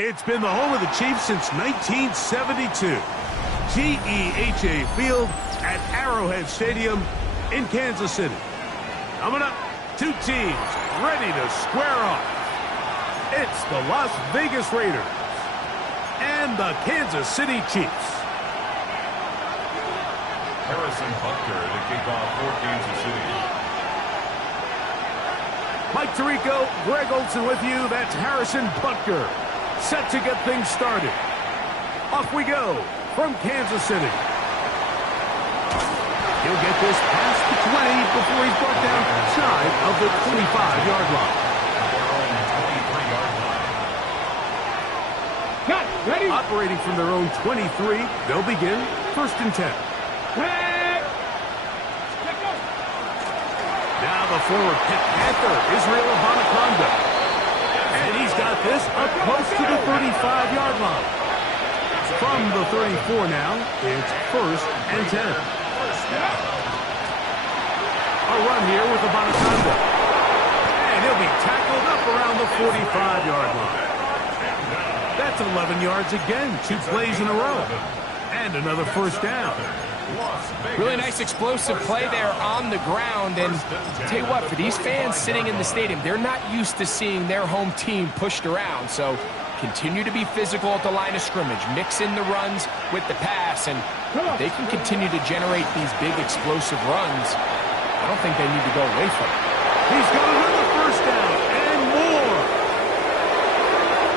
It's been the home of the Chiefs since 1972. GEHA Field at Arrowhead Stadium in Kansas City. Coming up, two teams ready to square off. It's the Las Vegas Raiders and the Kansas City Chiefs. Harrison Butker to kick off for Kansas City. Mike Tirico, Greg Olson with you. That's Harrison Butker. Set to get things started. Off we go from Kansas City. He'll get this past the 20 before he's brought down shy of the 25-yard line. Cut, ready? Operating from their own 23, they'll begin 1st and 10. Now the former Pitt Panther, Israel Abanaconda. And he's got this up close to the 35-yard line. From the 34 now, it's 1st and 10. A run here with Abanaconda. And he'll be tackled up around the 45-yard line. That's 11 yards again, 2 plays in a row. And another 1st down. Really nice explosive play there on the ground. And tell you what, for these fans sitting in the stadium, they're not used to seeing their home team pushed around. So continue to be physical at the line of scrimmage. Mix in the runs with the pass. And if they can continue to generate these big explosive runs, I don't think they need to go away from it. He's got another 1st down and more.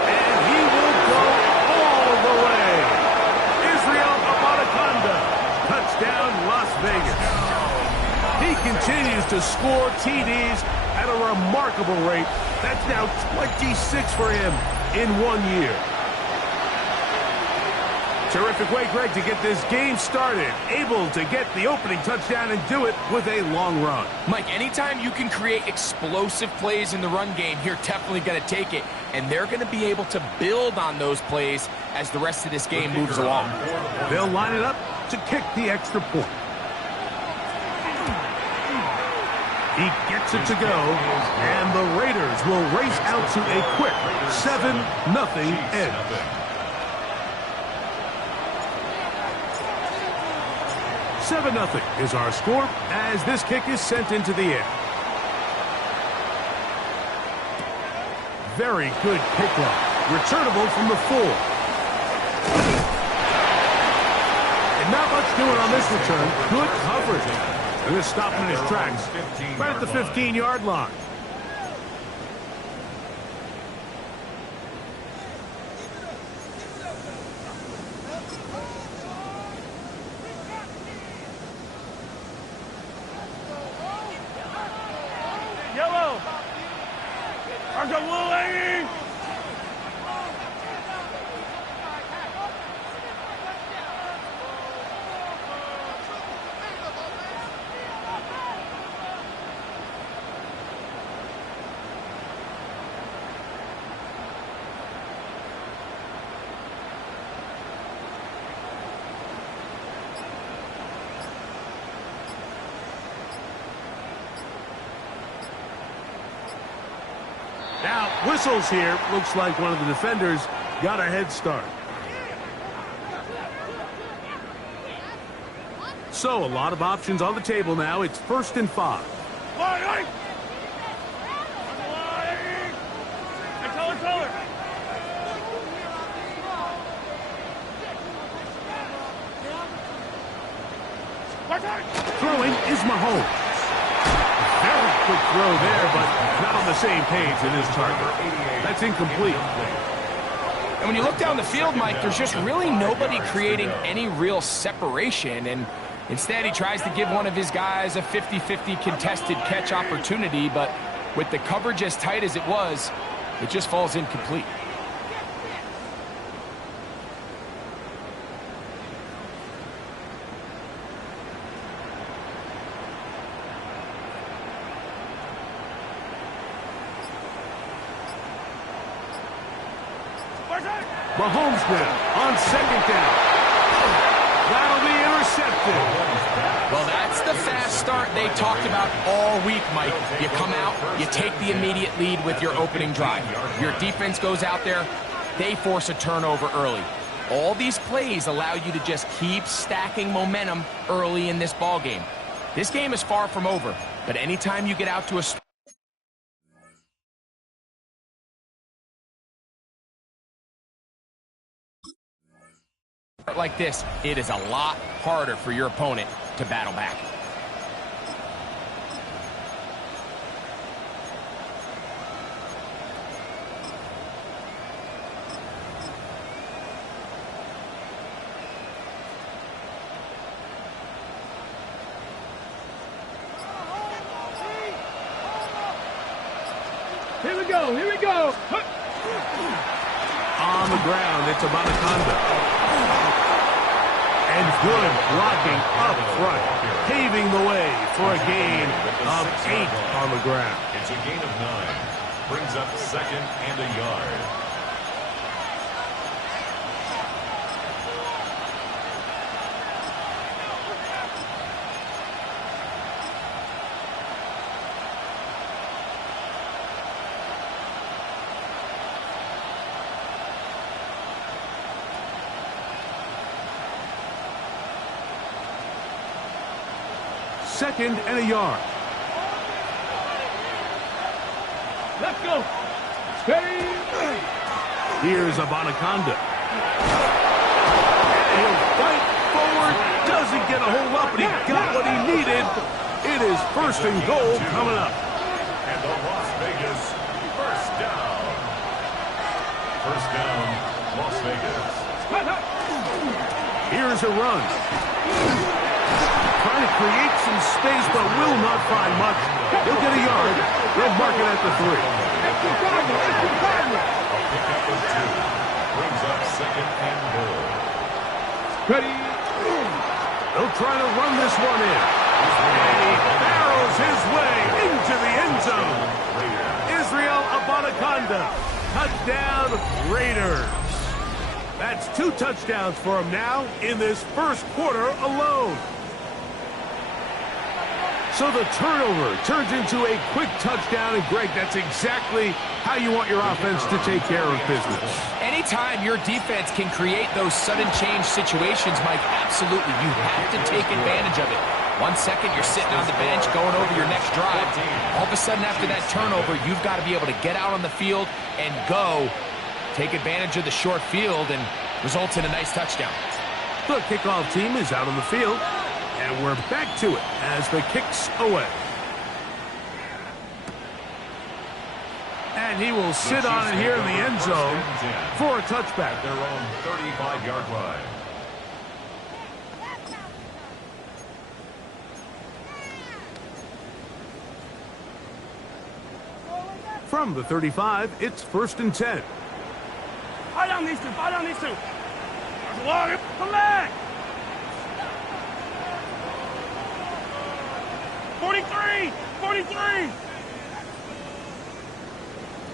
And he will go all the way. Israel Abanaconda. Touchdown, Las Vegas. He continues to score TDs at a remarkable rate. That's now 26 for him in 1 year. Terrific way, Greg, to get this game started. Able to get the opening touchdown and do it with a long run. Mike, anytime you can create explosive plays in the run game, you're definitely going to take it. And they're going to be able to build on those plays as the rest of this game moves along. They'll line it up to kick the extra point. He gets it to go, and the Raiders will race out to a quick 7-0 edge. $7-0 is our score as this kick is sent into the air. Very good kickoff. Returnable from the 4. And not much doing on this return. Good coverage. They're going to stop him in his tracks. Right at the 15-yard line. Yellow. Argo Willie. Now, whistles here. Looks like one of the defenders got a head start. So, a lot of options on the table now. It's 1st and 5. Throwing is Mahomes. Very quick throw there, but not on the same page as his target. That's incomplete. And when you look down the field, Mike, there's just really nobody creating any real separation. And instead, he tries to give one of his guys a 50-50 contested catch opportunity, but With the coverage as tight as it was, it just falls incomplete. Mahomes now on second down. That'll be intercepted. Well, that's the fast start they talked about all week, Mike. You come out, you take the immediate lead with your opening drive. Your defense goes out there, they force a turnover early. All these plays allow you to just keep stacking momentum early in this ball game. This game is far from over, but anytime you get out to a like this, it is a lot harder for your opponent to battle back. Here we go, here we go. On the ground, it's Anaconda. And good blocking up front, paving the way for a gain of 8 on the ground. It's a gain of 9. Brings up 2nd and a yard. Second and a yard. Let's go. Steady. Here's Anaconda. He'll fight forward. Doesn't get a whole lot, but he got what he needed. It is 1st and goal coming up. And the Las Vegas first down. First down, Las Vegas. Here's a run. Trying to create some space, but will not find much. He'll get a yard. They'll mark it at the 3. A pickup of 2. Brings up 2nd and goal. Ready. They'll try to run this one in. And he barrels his way into the end zone. Israel Anaconda. Touchdown, Raiders. That's 2 touchdowns for him now in this first quarter alone. So the turnover turns into a quick touchdown, and Greg, that's exactly how you want your offense to take care of business. Anytime your defense can create those sudden change situations, Mike, absolutely, you have to take advantage of it. 1 second, you're sitting on the bench going over your next drive. All of a sudden, after that turnover, you've got to be able to get out on the field and go, take advantage of the short field, and results in a nice touchdown. The kickoff team is out on the field. And we're back to it as the kick's away. And he will sit on it here in the end zone for a touchback. Their own 35-yard line. From the 35, it's 1st and 10. Fight on these two, fight on these two. Come back. 43! 43!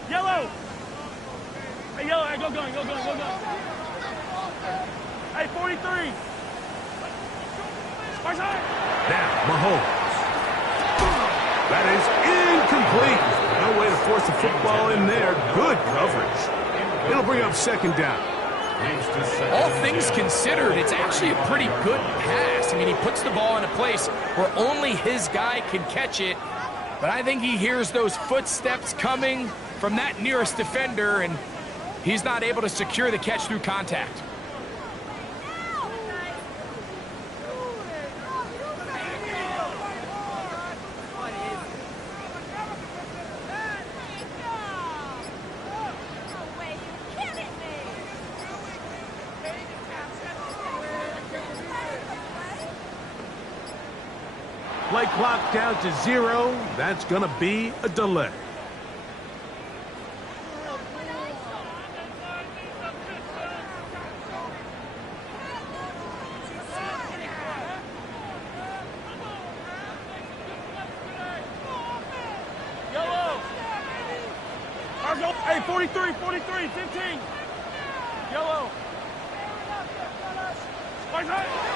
Yellow! Hey, yellow, hey, go going. Hey, 43! Far side! Now, Mahomes. That is incomplete. No way to force the football in there. Good coverage. It'll bring up 2nd down. All things considered, it's actually a pretty good pass. I mean, he puts the ball in a place where only his guy can catch it. But I think he hears those footsteps coming from that nearest defender, and he's not able to secure the catch through contact. Play clock down to 0. That's going to be a delay. 43, 43, 15. Yellow.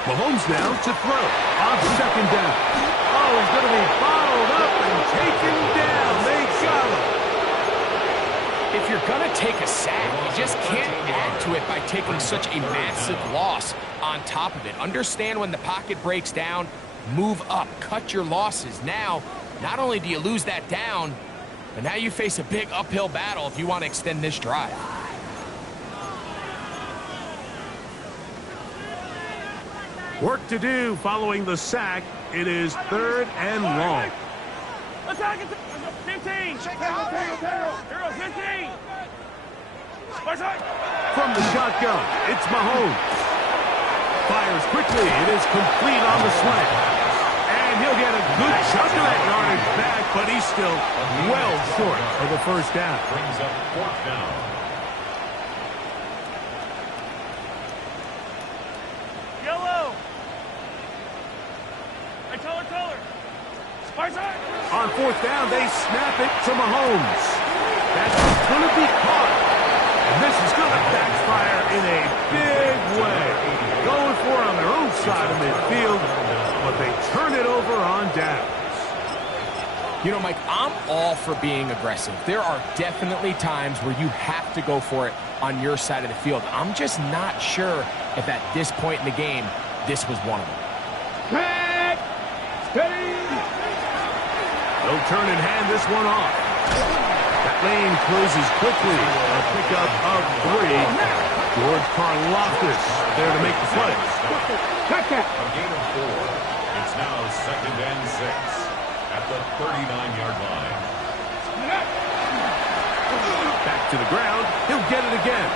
Mahomes now to throw on second down. Oh, he's going to be bottled up and taken down. They got him. If you're going to take a sack, you just can't add to it by taking such a massive loss on top of it. Understand when the pocket breaks down, move up, cut your losses. Now, not only do you lose that down, but now you face a big uphill battle if you want to extend this drive. Work to do following the sack. It is 3rd and long. Attack it. 15. 15. From the shotgun, it's Mahomes. Fires quickly. It is complete on the slant. And he'll get a good chunk of that yardage back, but he's still well short of the first down. Brings up 4th down. Yellow. Hey, taller. On 4th down, they snap it to Mahomes. That's going to be caught. And this is going to backfire in a big way. Going for it on their own side of midfield, but they turn it over on downs. You know, Mike, I'm all for being aggressive. There are definitely times where you have to go for it on your side of the field. I'm just not sure if at this point in the game, this was one of them. They'll turn and hand this one off. That lane closes quickly. A pickup of 3. George Karlaftis there to make the play. A gain of 4. It's now 2nd and 6 at the 39-yard line. Back to the ground. He'll get it again.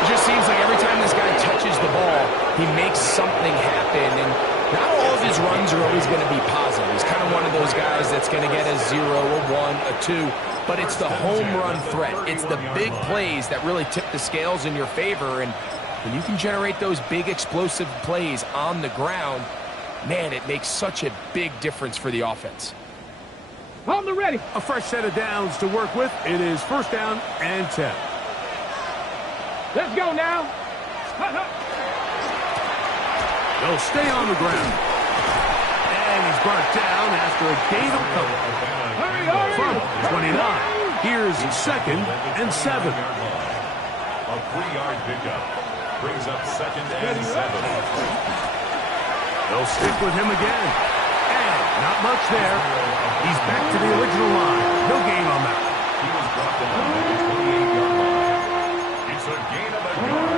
It just seems like every time this guy touches the ball, he makes something happen, and not all of his runs are always going to be positive. He's kind of one of those guys that's going to get a 0, a 1, a 2, but it's the home run threat. It's the big plays that really tip the scales in your favor, and when you can generate those big explosive plays on the ground, man, it makes such a big difference for the offense. On the ready. A fresh set of downs to work with. It is 1st down and 10. Let's go now. They'll stay on the ground. And he's brought down after a gain of couple. From 29. Here's 2nd and 7. A 3-yard pickup brings up 2nd and 7. They'll stick with him again. And not much there. He's back to the original line. No gain on that. He was brought down at the 28-yard line. It's a gain of a yard.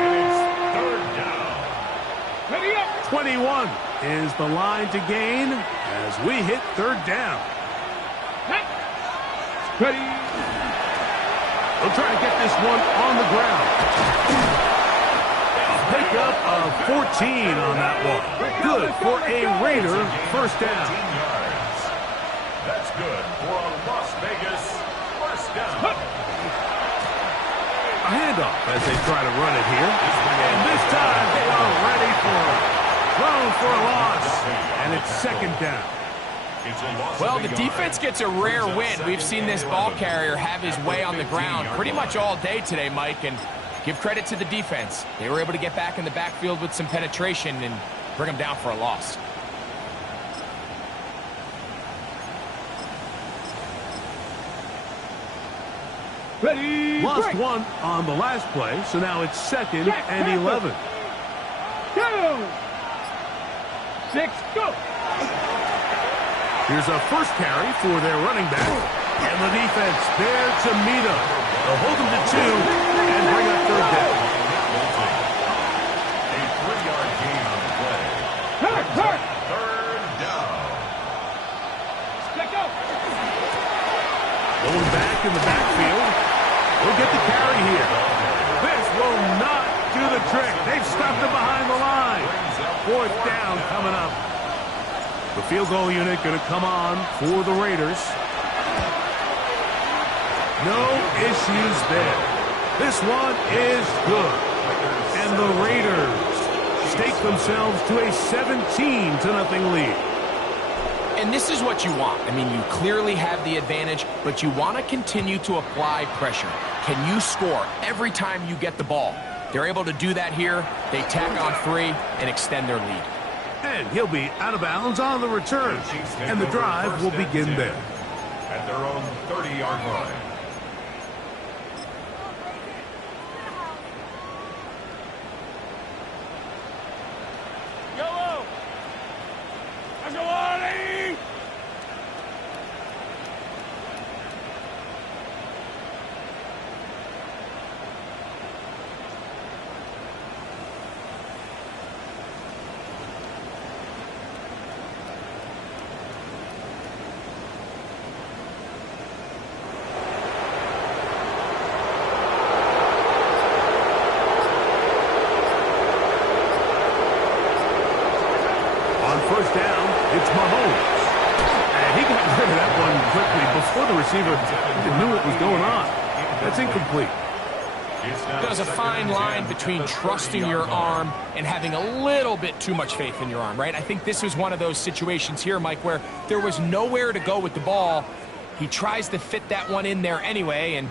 And it's 3rd down. 21 is the line to gain as we hit 3rd down. Ready. We'll try to get this one on the ground. A pickup of 14 on that one. Good for a Raider 1st down. 15 yards. That's good for a Las Vegas 1st down. A handoff as they try to run it here. And this time they are ready for it. Thrown for a loss. And it's 2nd down. Well, the defense gets a rare win. We've seen this ball carrier have his way on the ground pretty much all day today, Mike, and give credit to the defense. They were able to get back in the backfield with some penetration and bring them down for a loss. Ready. Lost break. one on the last play, so now it's 2nd and 11. 2, 6, go. Here's a first carry for their running back. And the defense there to meet him. They'll hold him to 2 and bring up 3rd down. A 3-yard gain on the play. 3rd down. Check out. Going back in the backfield. We'll get the carry here. This will not do the trick. They've stopped him behind the line. 4th down coming up. The field goal unit going to come on for the Raiders. No issues there. This one is good. And the Raiders stake themselves to a 17-0 lead. And this is what you want. I mean, you clearly have the advantage, but you want to continue to apply pressure. Can you score every time you get the ball? They're able to do that here. They tack on 3 and extend their lead. And he'll be out of bounds on the return. And the drive will begin there. At their own 30-yard line. Yellow! Let's go, Arnie! First down, it's Mahomes. And he got rid of that one quickly before the receiver even knew what was going on. That's incomplete. There's a fine line between trusting your arm and having a little bit too much faith in your arm, right? I think this was one of those situations here, Mike, where there was nowhere to go with the ball. He tries to fit that one in there anyway, and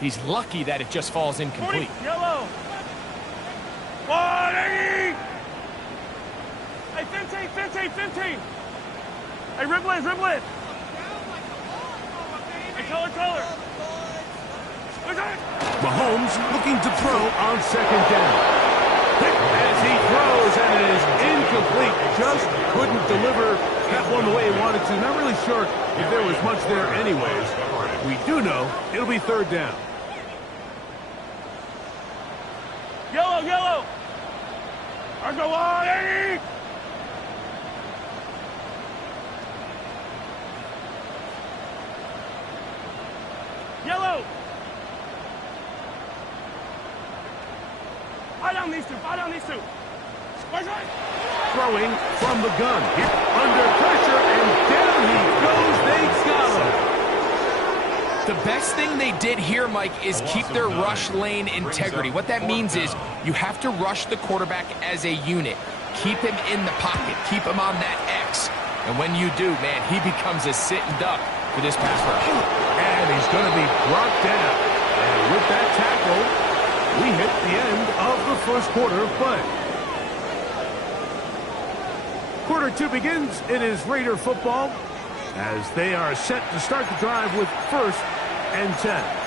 he's lucky that it just falls incomplete. 40, yellow! 40! Hey, 15! Hey, ribble it! Hey, color! Mahomes looking to throw on second down. As he throws, and it is incomplete. Just couldn't deliver that one the way he wanted to. Not really sure if there was much there anyways. We do know it'll be third down. Yellow! I go on, Eddie! Yellow! Fight down these two! Right. Throwing from the gun. Under pressure, and down he goes. They got him. The best thing they did here, Mike, is keep their rush lane integrity. What that means is you have to rush the quarterback as a unit. Keep him in the pocket. Keep him on that X. And when you do, man, he becomes a sitting duck for this pass rush. And he's going to be brought down. And with that tackle, we hit the end of the first quarter of play. Quarter 2 begins. It is Raider football as they are set to start the drive with 1st and 10.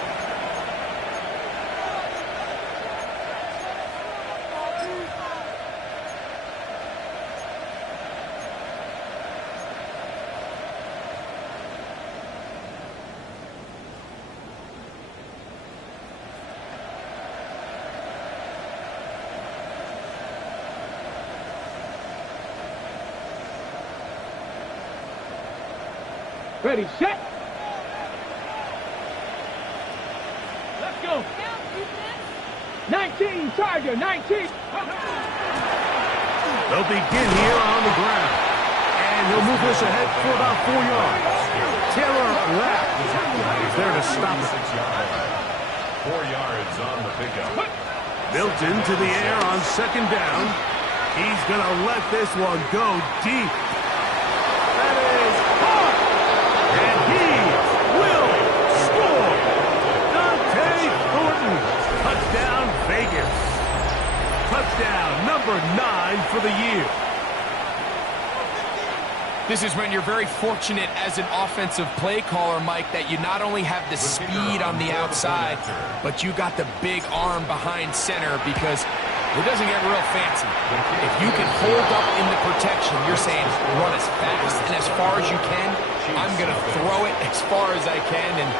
Ready, set! Let's go! 19, Tiger, 19! They'll begin here on the ground. And he'll move this ahead for about 4 yards. Taylor Rapp is there to stop it. 4 yards on the pickup. Built into the air on second down. He's going to let this one go deep. That is hard. And he will score. Dante Thornton. Touchdown, Vegas. Touchdown number 9 for the year. This is when you're very fortunate as an offensive play caller, Mike, that you not only have the speed on the outside, but you got the big arm behind center, because it doesn't get real fancy. If you can hold up in the protection, you're saying run as fast and as far as you can. I'm going to throw it as far as I can, and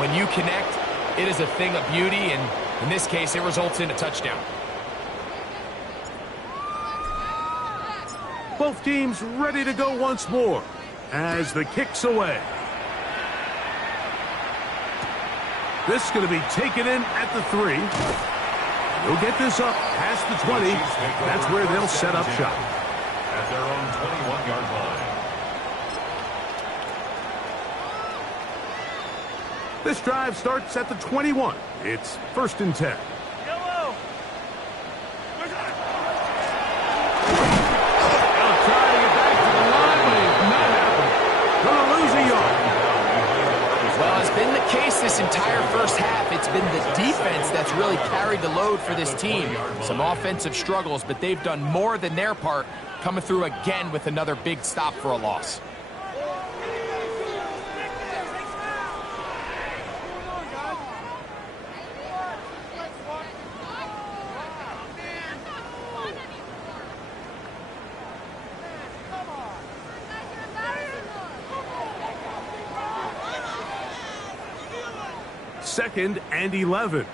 when you connect, it is a thing of beauty, and in this case, it results in a touchdown. Both teams ready to go once more as the kick's away. This is going to be taken in at the 3. They'll get this up past the 20. That's where they'll set up shop. At their own 21-yard line. This drive starts at the 21. It's 1st and 10. Yellow! Trying to get back to the line, but it's not happening. that's really carried the load for this team. Some offensive struggles, but they've done more than their part, coming through again with another big stop for a loss. Second and 11.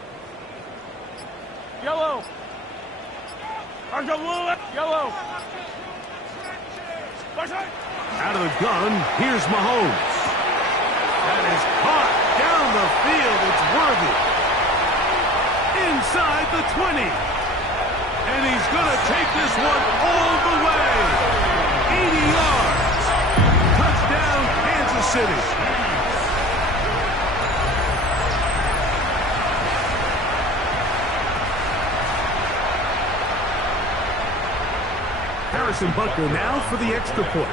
Yellow. Yellow. Out of the gun, here's Mahomes. That is caught down the field. It's worthy. Inside the 20. And he's going to take this one all the way. 80 yards. Touchdown, Kansas City. Harrison Butker now for the extra point.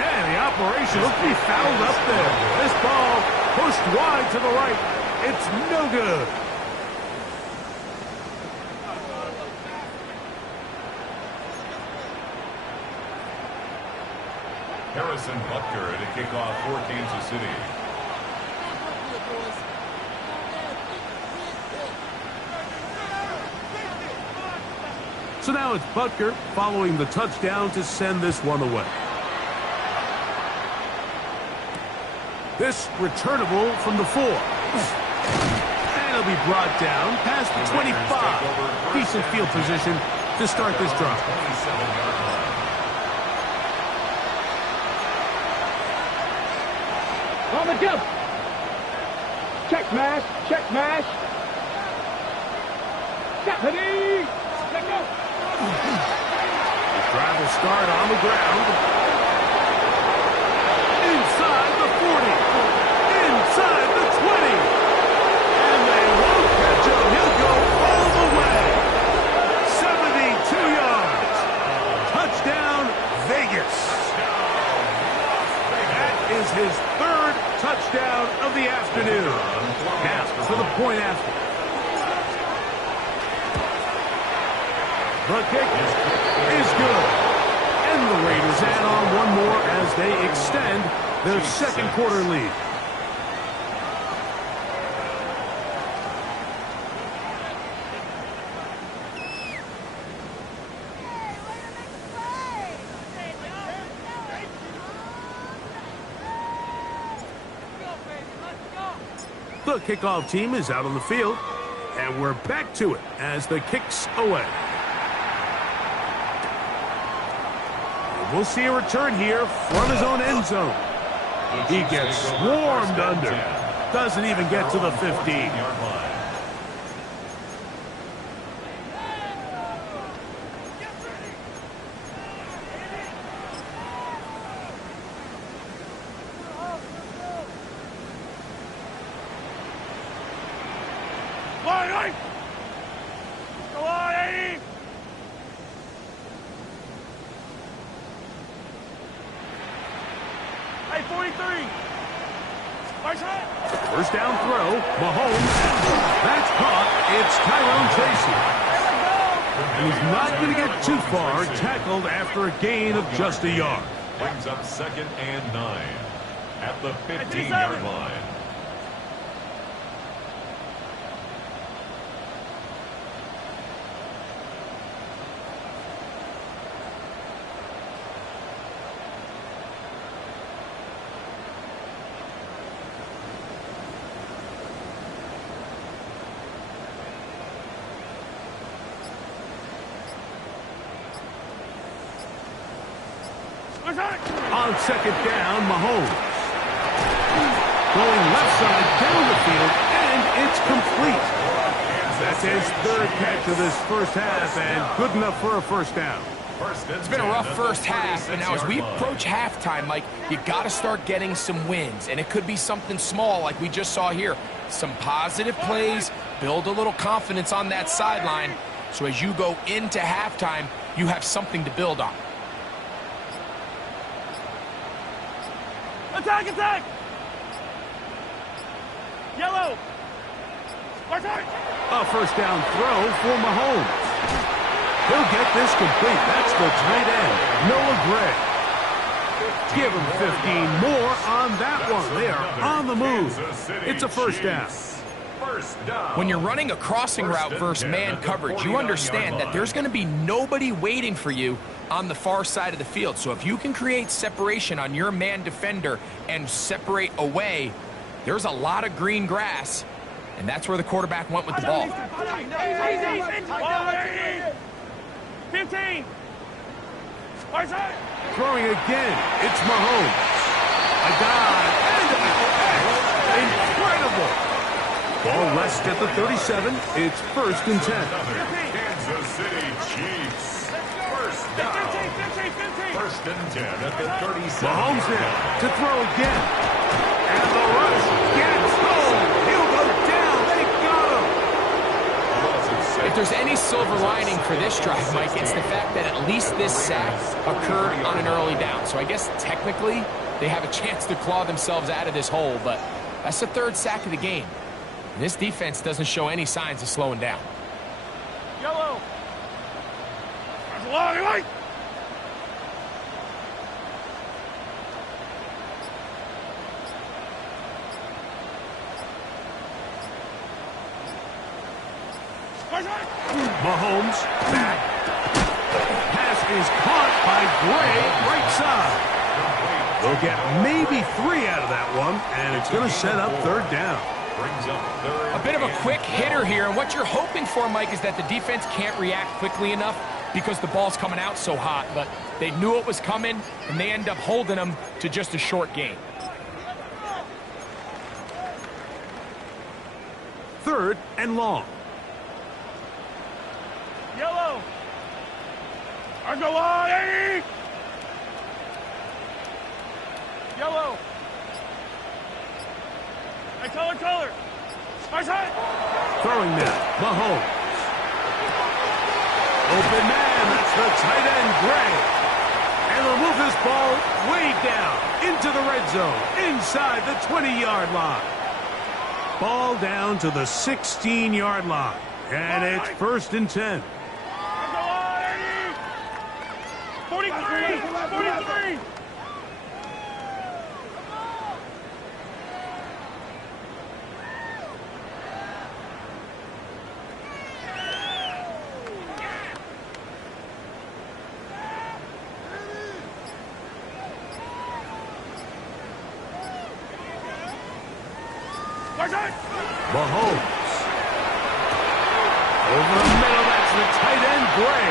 And the operation looks to be fouled up there. This ball pushed wide to the right. It's no good. Harrison Butker to kick off for Kansas City. So now it's Butker following the touchdown to send this one away. This returnable from the 4. And it'll be brought down past the 25. Decent field position to start this drive. On the jump. Check mash. Check mash. Stephanie. Let go. The drive will start on the ground. Inside the 40. Inside the 20. And they won't catch him. He'll go all the way. 72 yards. Touchdown, Vegas. That is his third touchdown of the afternoon. Now for the point after. The kick is good. And the Raiders add on one more as they extend their second quarter lead. The kickoff team is out on the field, and we're back to it as the kick's away. We'll see a return here from his own end zone. He gets swarmed under. Doesn't even get to the 15. First down throw, Mahomes. That's caught. It's Tyrone Tracy. And he's not going to get too far, tackled after a gain of just a yard. Brings up 2nd and 9 at the 15-yard line. On second down, Mahomes. Going left side down the field, and it's complete. That's his third catch of this first half, and good enough for a first down. It's been a rough first half, and now as we approach halftime, Mike, you got to start getting some wins, and it could be something small like we just saw here. Some positive plays, build a little confidence on that sideline, so as you go into halftime, you have something to build on. Attack, attack! Yellow! Attack! A first down throw for Mahomes. He'll get this complete. That's the tight end, Noah Gray. Give him 15 more on that one. They are on the move. It's a first down. When you're running a crossing route versus man coverage, you understand that there's going to be nobody waiting for you on the far side of the field. So if you can create separation on your man defender and separate away, there's a lot of green grass, and that's where the quarterback went with the ball. 15! Throwing again, it's Mahomes. A dive and a catch. Incredible. Ball left at the 37. It's first and 10. Kansas City Chiefs. First down. 15! First and 10 at the 37. Mahomes there to throw again. And the rush gets home. He'll go down. They got him. If there's any silver lining for this drive, Mike, it's the fact that at least this sack occurred on an early down. So I guess technically they have a chance to claw themselves out of this hole, but that's the third sack of the game. And this defense doesn't show any signs of slowing down. Yellow! Light! Mahomes back. Pass is caught by Gray, right side. They'll get maybe 3 out of that one, and it's going to set up third down. A bit of a quick hitter here, and what you're hoping for, Mike, is that the defense can't react quickly enough because the ball's coming out so hot, but they knew it was coming, and they end up holding them to just a short gain. Third and long. Yellow! Argawai! Yellow! Hey, color! Nice hit! Throwing now, Mahomes. Open man, that's the tight end, Gray. And they'll move this ball way down into the red zone, inside the 20-yard line. Ball down to the 16-yard line, and it's first and 10. 43! Mahomes. Over the middle, that's the tight end, Gray.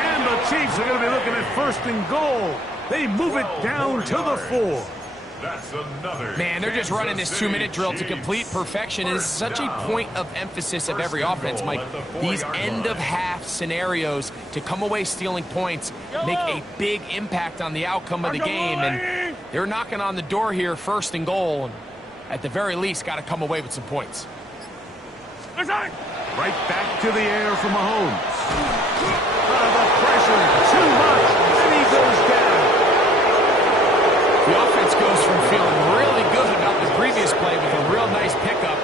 And the Chiefs are going to be looking at first and goal. They move it down to the 4. That's another. Man, they're just running this 2-minute drill to complete perfection. It is such a point of emphasis of every offense, Mike. These end-of-half scenarios to come away stealing points make a big impact on the outcome of the game. And they're knocking on the door here, first and goal. And at the very least, got to come away with some points. Right back to the air for Mahomes. The pressure, too much, and he goes down. The offense goes from feeling really good about the previous play with a real nice pickup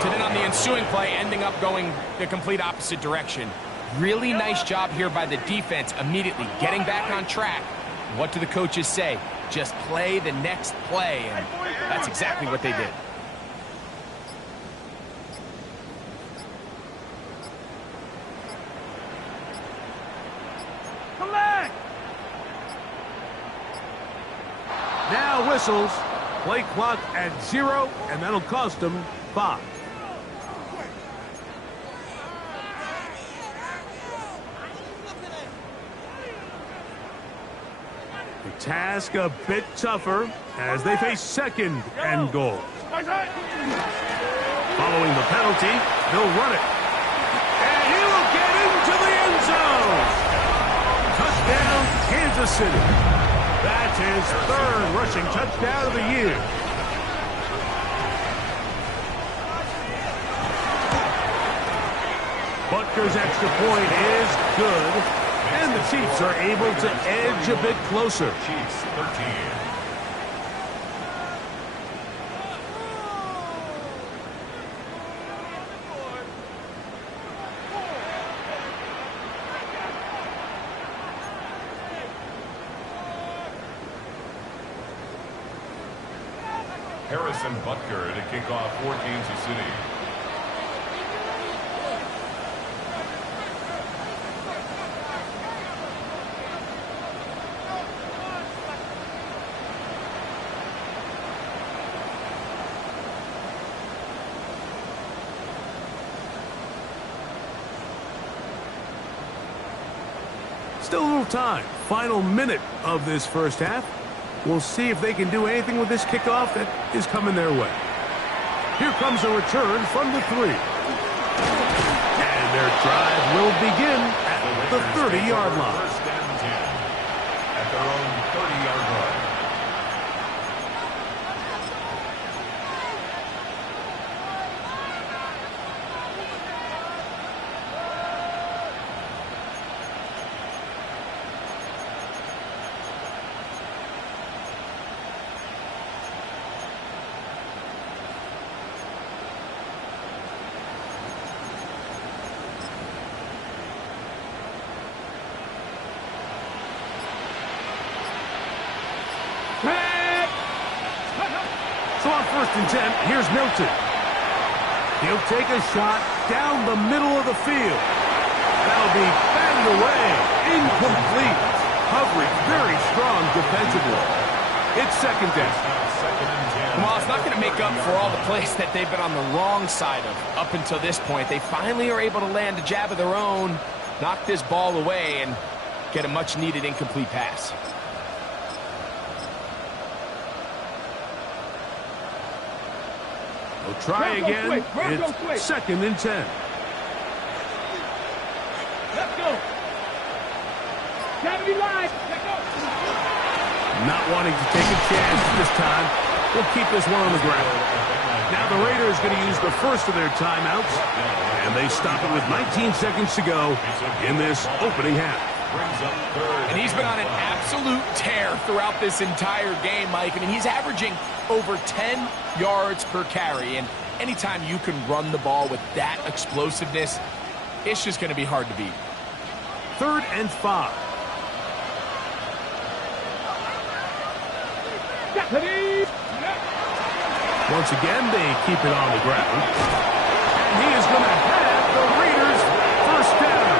to then on the ensuing play ending up going the complete opposite direction. Really nice job here by the defense immediately getting back on track. What do the coaches say? Just play the next play, and that's exactly what they did. Come back! Now whistles. Play clock at 0, and that'll cost them 5. The task a bit tougher as they face second and goal. Following the penalty, they'll run it. And he will get into the end zone. Touchdown, Kansas City. That's his third rushing touchdown of the year. Butker's extra point is good, and the Chiefs are able to edge a bit closer. Chiefs 13. Harrison Butker to kick off for Kansas City. Still a little time. Final minute of this first half. We'll see if they can do anything with this kickoff that is coming their way. Here comes a return from the 3. And their drive will begin at the 30-yard line. First and 10 at their own 30-yard line. So on first and 10, here's Milton. He'll take a shot down the middle of the field. That'll be batted away. Incomplete. Coverage very strong defensively. It's second down. Well, it's not going to make up for all the plays that they've been on the wrong side of up until this point. They finally are able to land a jab of their own, knock this ball away, and get a much-needed incomplete pass. We'll try again. It's second and 10. Let's go. Gotta be live. Let's go. Not wanting to take a chance this time. We'll keep this one on the ground. Now the Raiders going to use the first of their timeouts. And they stop it with 19 seconds to go in this opening half. And he's been on an absolute tear throughout this entire game, Mike. I mean, he's averaging over 10 yards per carry. And anytime you can run the ball with that explosiveness, it's just going to be hard to beat. 3rd and 5. Once again, they keep it on the ground. And he is going to have the Raiders first down.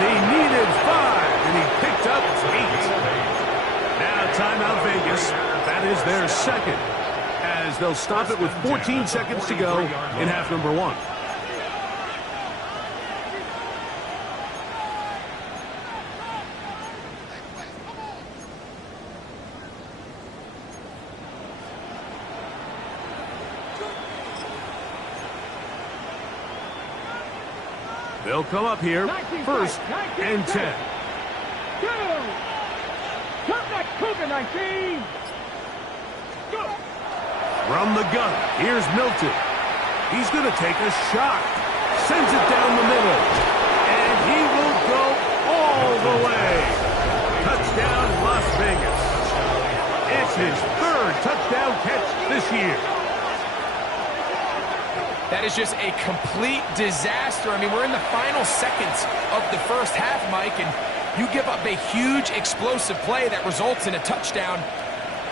They needed 5, and he picked up 8. Now timeout Vegas. That is their second, as they'll stop it with 14 seconds to go in half number 1. They'll come up here, 1st and 10. From the gun, here's Milton. He's going to take a shot. Sends it down the middle. And he will go all the way. Touchdown, Las Vegas. It's his 3rd touchdown catch this year. That is just a complete disaster. I mean, we're in the final seconds of the first half, Mike, and you give up a huge explosive play that results in a touchdown.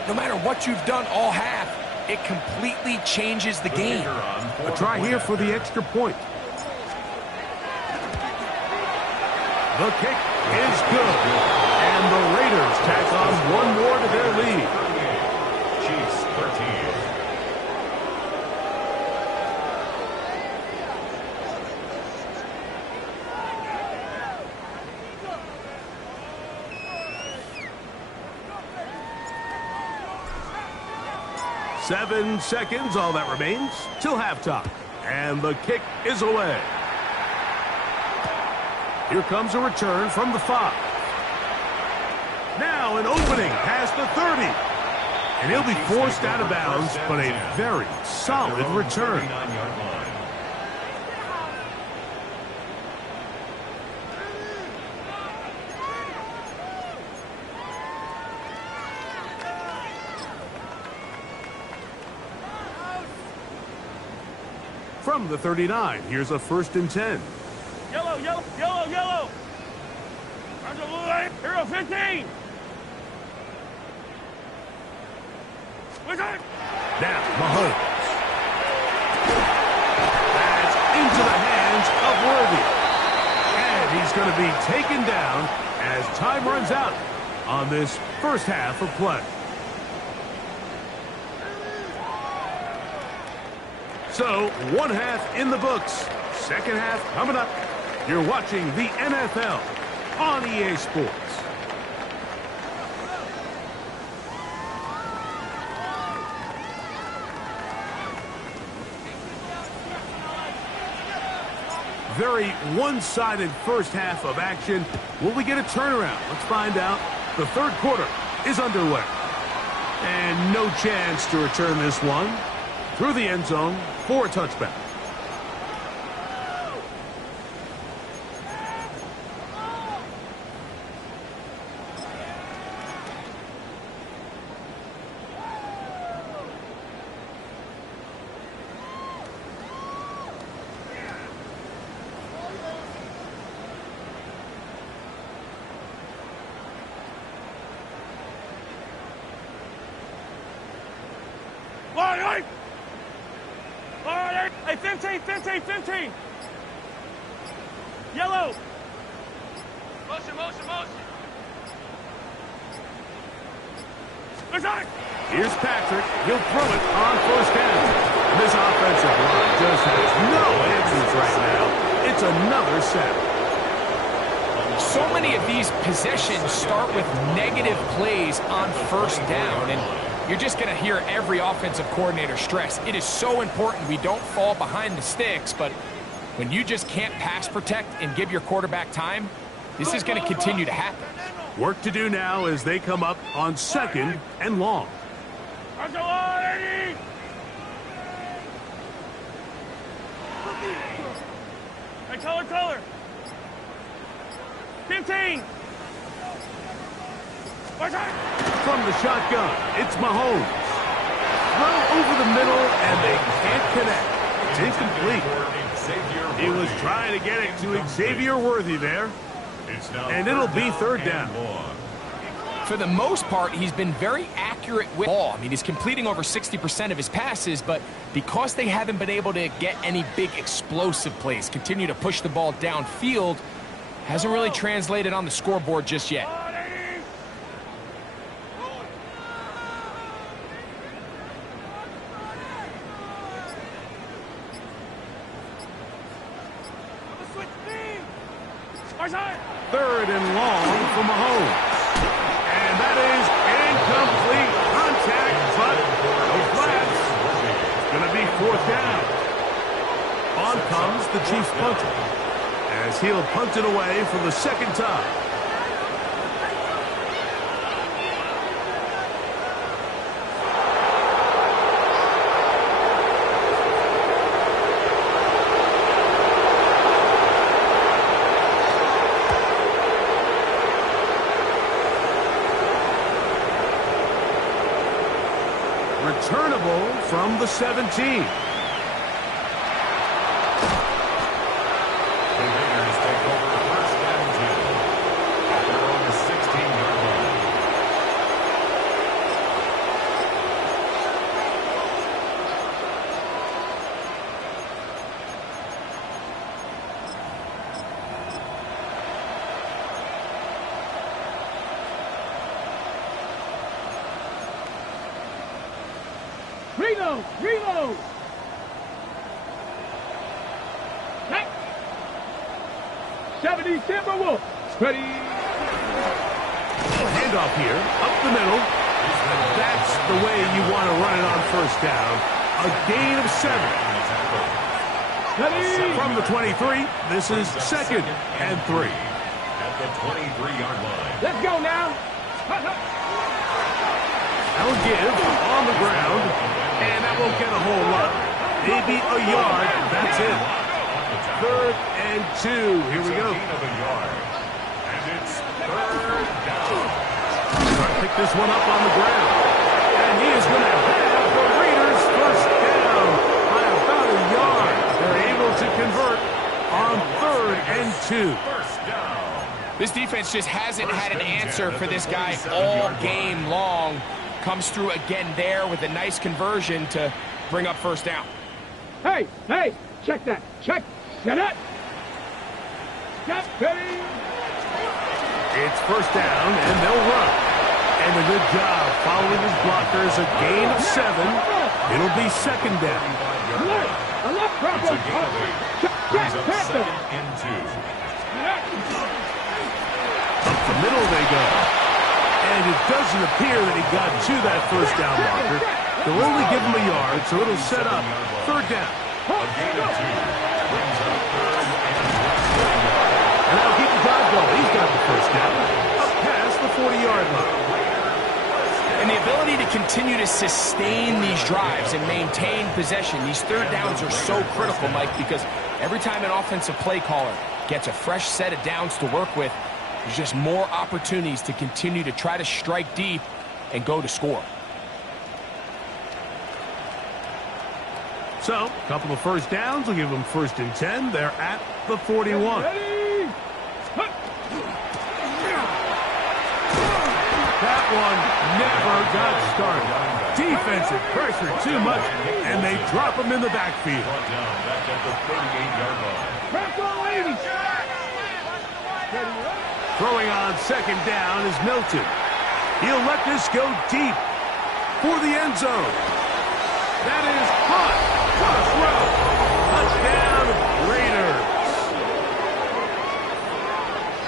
No matter what you've done all half, it completely changes the game. A try here for the extra point. The kick is good. And the Raiders tack on one more to their lead. Chiefs 13. Seven seconds, all that remains, till halftime. And the kick is away. Here comes a return from the 5. Now an opening past the 30. And he'll be forced out of bounds, but a very solid return. From the 39, here's a 1st and 10. Yellow, yellow, yellow, yellow. There's a blue line. Hero 15. Now, Mahomes. That's into the hands of Worthy. And he's going to be taken down as time runs out on this first half of play. So, one half in the books. Second half coming up. You're watching the NFL on EA Sports. Very one-sided first half of action. Will we get a turnaround? Let's find out. The third quarter is underway. And no chance to return this one through the end zone for a touchback. Hey, 15, 15, 15. Yellow. Motion, motion, motion. Here's Patrick. He'll throw it on first down. This offensive line just has no answers right now. It's another sack. So many of these possessions start with negative plays on first down, and you're just going to hear every offensive coordinator stress. It is so important we don't fall behind the sticks, but when you just can't pass protect and give your quarterback time, this is going to continue to happen. Work to do now as they come up on second and long. Hey, color. 15. From the shotgun, it's Mahomes. Throw over the middle, and they can't connect. It's incomplete. He was trying to get it to Xavier Worthy there. And it'll be third down. For the most part, he's been very accurate with the ball. I mean, he's completing over 60% of his passes, but because they haven't been able to get any big explosive plays, continue to push the ball downfield, hasn't really translated on the scoreboard just yet. Third and long for Mahomes. And that is incomplete contact, but no flags. It's going to be fourth down. On comes the Chiefs punter, as he'll punt it away for the second time. Returnable from the 17. Reload! Hey! 70 Timberwolves. Ready? Handoff here, up the middle. That's the way you want to run it on first down. A gain of 7. Ready? From the 23, this is second and 3. At the 23-yard line. Let's go now. That'll give on the ground, and that won't get a whole lot. Maybe a yard, that's it. Third and 2, here we go. And it's third down. Trying to pick this one up on the ground. And he is going to have the Raiders first down by about a yard. They're able to convert on third and 2. First down. This defense just hasn't had an answer for this guy all game long. Comes through again there with a nice conversion to bring up first down. Hey, check that. Check. Get it. Get ready. It's first down, and they'll run. And a good job following his blockers. A gain of 7. It'll be second down. It's a gain of 8. Brings up second and 2. Up the middle they go. And it doesn't appear that he got to that first down marker. They'll only give him a yard, so it'll set up third down. A gain of 2. Brings up third and 1. And that'll keep the drive going. He's got the first down. Up past the 40-yard line. And the ability to continue to sustain these drives and maintain possession, these third downs are so critical, Mike, because every time an offensive play caller gets a fresh set of downs to work with, there's just more opportunities to continue to try to strike deep and go to score. So, a couple of first downs will give them first and 10. They're at the 41. That one never got started. Defensive pressure too much, and they drop him in the backfield. Brought down back at the 38-yard line. Throwing on second down is Milton. He'll let this go deep for the end zone. That is hot. What a throw. Touchdown, Raiders.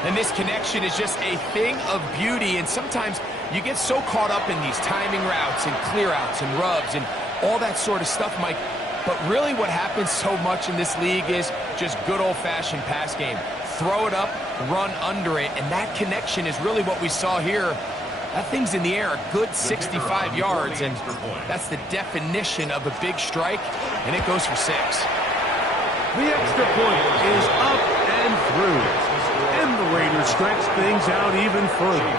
And this connection is just a thing of beauty, and sometimes you get so caught up in these timing routes and clear outs and rubs and all that sort of stuff, Mike. But really what happens so much in this league is just good old-fashioned pass game. Throw it up, run under it, and that connection is really what we saw here. That thing's in the air a good 65 yards, and that's the definition of a big strike, and it goes for 6. The extra point is up and through. And the Raiders stretch things out even further.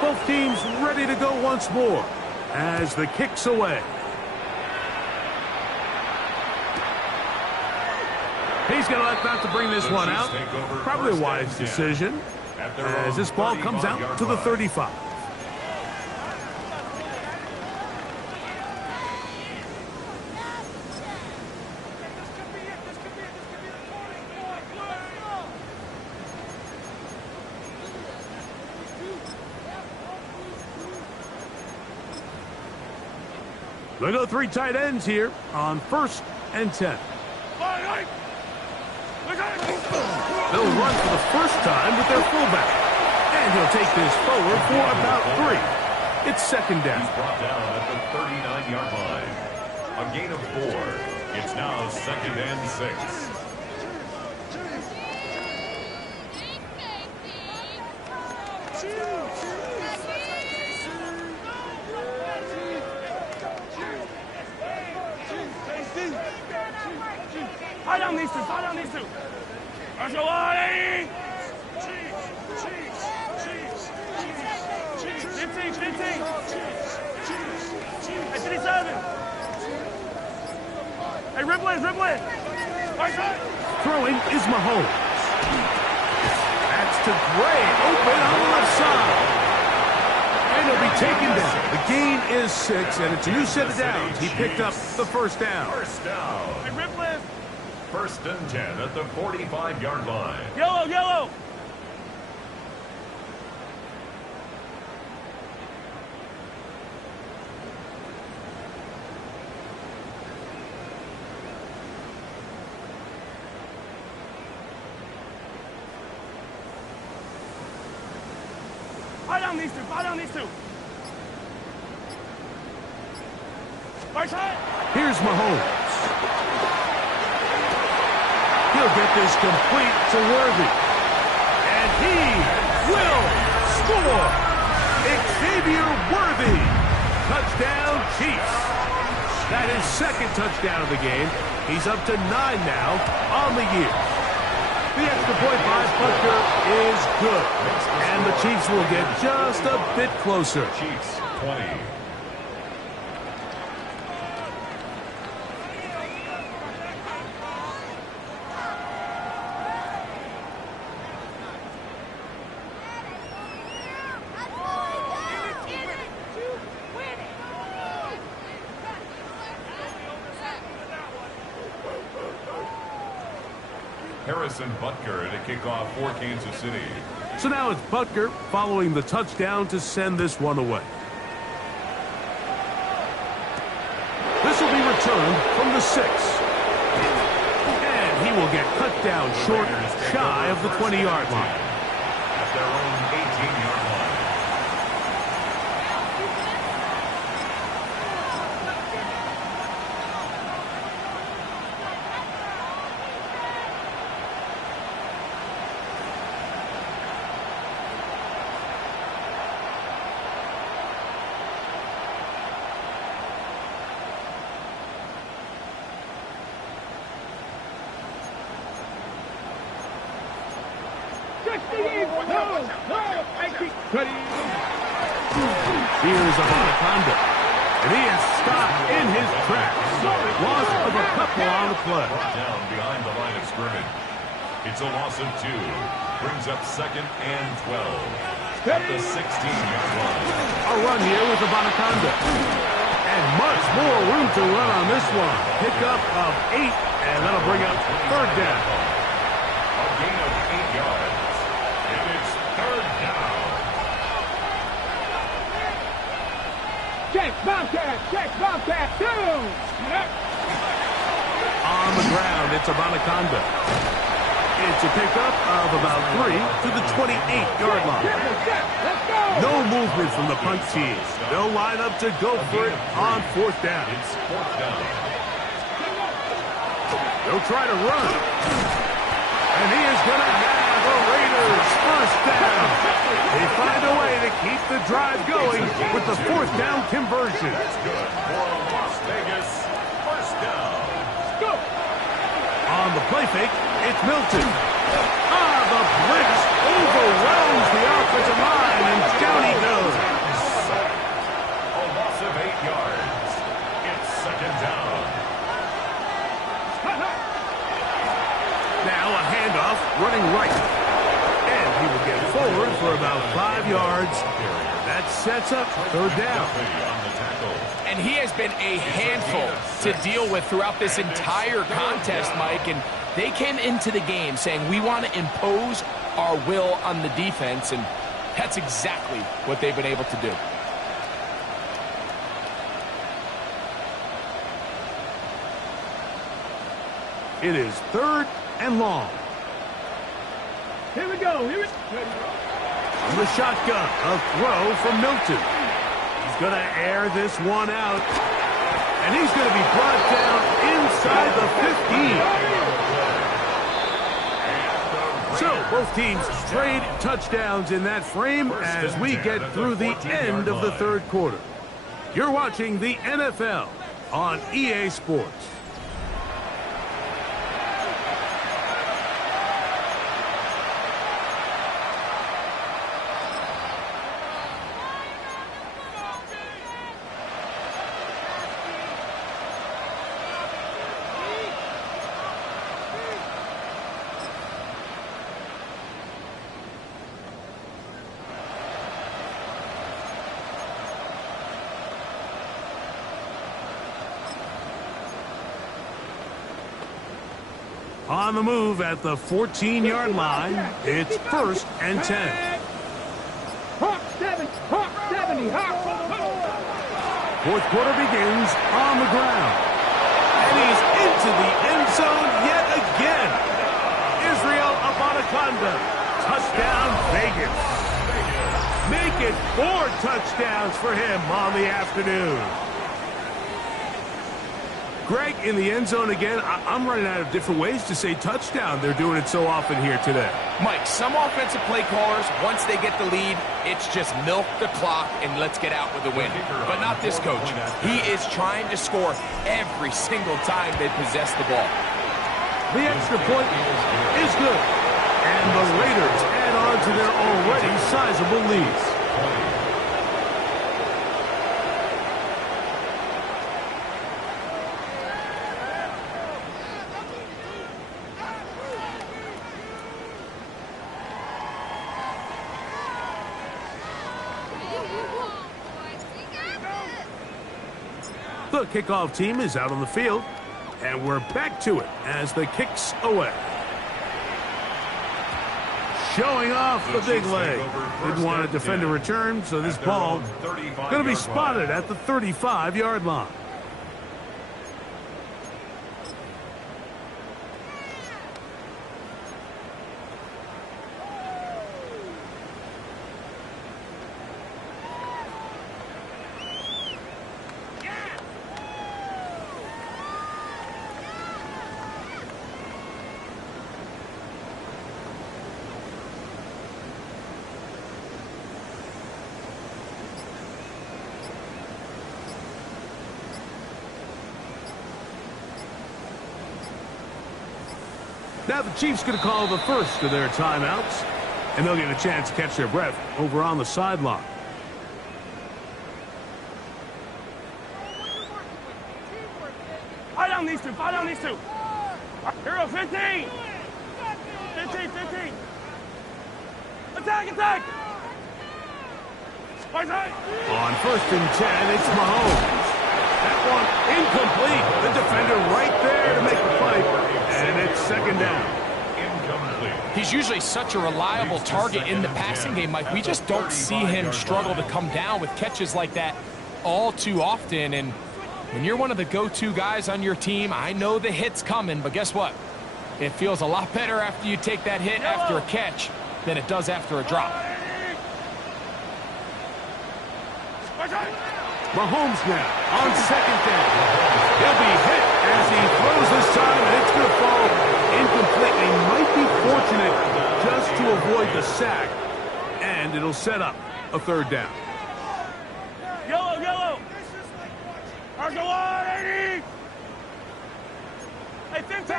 Both teams ready to go once more as the kick's away. He's going to elect not to bring this one out. Probably a wise decision as this ball comes out to the 35. They go 3 tight ends here on first and 10. They'll run for the first time with their fullback. And he'll take this forward for about 3. It's second down. He's brought down at the 39-yard line. A gain of 4. It's now second and 6. Fall down these two. Pressure line. 15. Hey, 57. Hey, Ripley. Right side. Throwing is Mahomes. That's to Gray, open on the left side. And he'll be taken down. The gain is 6, and it's a new set of downs. He picked up the first down. First down. Hey, Ripley. First and 10 at the 45-yard line. Yellow. Fall down these two. Right side. Here's Mahomes. He'll get this complete to Worthy. And he will score. Xavier Worthy. Touchdown, Chiefs. That is second touchdown of the game. He's up to 9 now on the year. The extra point by Butker is good. And the Chiefs will get just a bit closer. Chiefs 20. Harrison Butker to kick off for Kansas City. So now it's Butker following the touchdown to send this one away. This will be returned from the 6. And he will get cut down short, shy of the 20-yard line. At their own 18-yard line. Here's Anaconda, and he is stopped in his tracks. Loss of a couple on the play. Brought down behind the line of scrimmage. It's a loss of 2. Brings up 2nd and 12. At the 16-yard line. A run here with Anaconda. And much more room to run on this one. Pickup of 8, and that'll bring up 3rd down. A gain of 8 yards. And it's 3rd down. Check, Bobcat, down! On the ground, it's Anaconda. It's a pickup of about 3 to the 28-yard line. No movement from the punt team. They'll line up to go for it on 4th down. It's 4th down. They'll try to run. And he is going to have the Raiders 1st down. They find a way to keep the drive going with the 4th down conversion. That's good for Las Vegas. 1st down. On the play fake, it's Milton. The blitz overwhelms the offensive line, and down he goes. A loss of 8 yards. It's 2nd down. Now a handoff running right. And he will get forward for about 5 yards. That sets up 3rd down. On the tackle. And he has been a handful to deal with throughout this entire contest, Mike. And they came into the game saying, we want to impose our will on the defense. And that's exactly what they've been able to do. It is 3rd and long. Here we go. On the shotgun, a throw from Milton. He's going to air this one out. And he's going to be brought down inside the 15. So both teams trade touchdowns in that frame as we get through the end of the 3rd quarter. You're watching the NFL on EA Sports. On the move at the 14-yard line, it's 1st and 10. Hawk 70, Hawk. 4th quarter begins on the ground. And he's into the end zone yet again. Israel Anaconda. Touchdown, Vegas. Make it 4 touchdowns for him on the afternoon. Greg, in the end zone again, I'm running out of different ways to say touchdown. They're doing it so often here today. Mike, some offensive play callers, once they get the lead, it's just milk the clock and let's get out with a win. But not this coach. He is trying to score every single time they possess the ball. The extra point is good. And the Raiders add on to their already sizable leads. The kickoff team is out on the field, and we're back to it as the kick's away. showing off the big leg. Didn't want to defend a return, so this ball going to be spotted at the 35-yard line. Now the Chiefs going to call the first of their timeouts, and they'll get a chance to catch their breath over on the sideline. Fight on these two, fight on these two. Hero 15. 15. Attack, attack. On 1st and 10, it's Mahomes. That one incomplete. The defender right there to make the fight. And it's 2nd down. Incomplete. He's usually such a reliable target in the passing game, Mike. We just don't see him struggle to come down with catches like that all too often. And when you're one of the go-to guys on your team, I know the hit's coming, but guess what? It feels a lot better after you take that hit after a catch than it does after a drop. Mahomes now on 2nd down. He'll be hit as he throws this time, and it's going to fall incomplete. They might be fortunate just to avoid the sack, and it'll set up a 3rd down. Yellow, yellow. Argo 80. Hey, 15.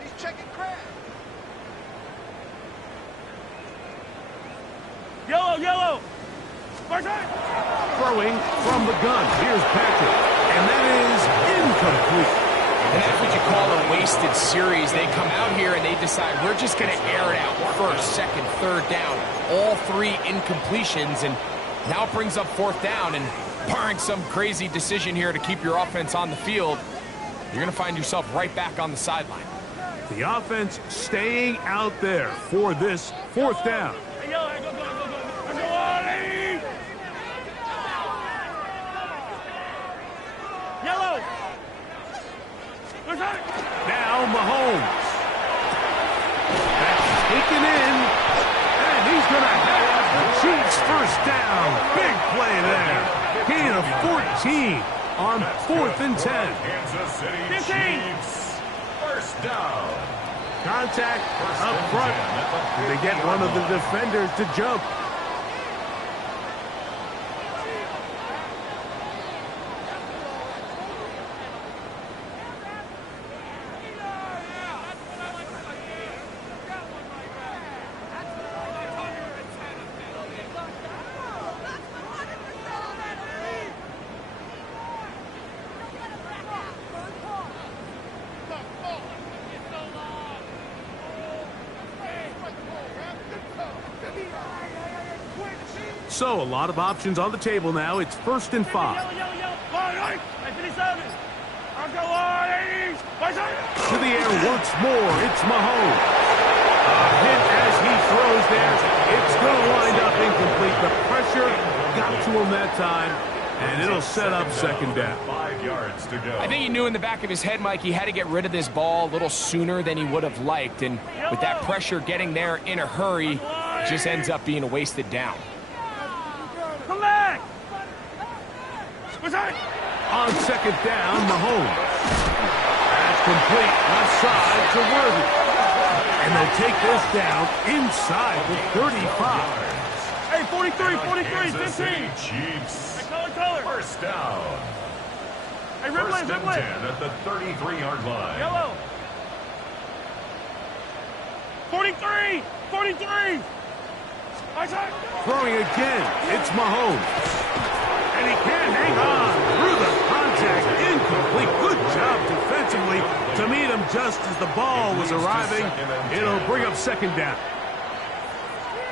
He's checking crab. Yellow. Throwing from the gun. Here's Patrick. And that is incomplete. And that's what you call a wasted series. They come out here and they decide we're just going to air it out 1st, 2nd, 3rd down. All 3 incompletions. And now it brings up 4th down. And barring some crazy decision here to keep your offense on the field, you're going to find yourself right back on the sideline. The offense staying out there for this 4th down. Now Mahomes. That's taken in, and he's going to have the Chiefs 1st down. Big play there. Gain of 14 on 4th and 10. Kansas City Chiefs. 1st down. Contact up front. They get one of the defenders to jump. So a lot of options on the table now. It's 1st and 5. To the air once more. It's Mahomes. A hit as he throws there. It's going to wind up incomplete. The pressure got to him that time, and it'll set up 2nd down. 5 yards to go. I think he knew in the back of his head, Mike, he had to get rid of this ball a little sooner than he would have liked. And with that pressure getting there in a hurry, it just ends up being a wasted down. Come back! On 2nd down, Mahomes. That's complete. Left side to Worthy. And they'll take this down inside the 35. Hey, 43, 15. Chiefs. Hey, color. 1st down. Hey, 1st and 10 Ripley. at the 33-yard line. Yellow. 43. Throwing again, it's Mahomes. And he can't hang on through the contact. Incomplete. Good job defensively to meet him just as the ball was arriving. It'll bring up 2nd down.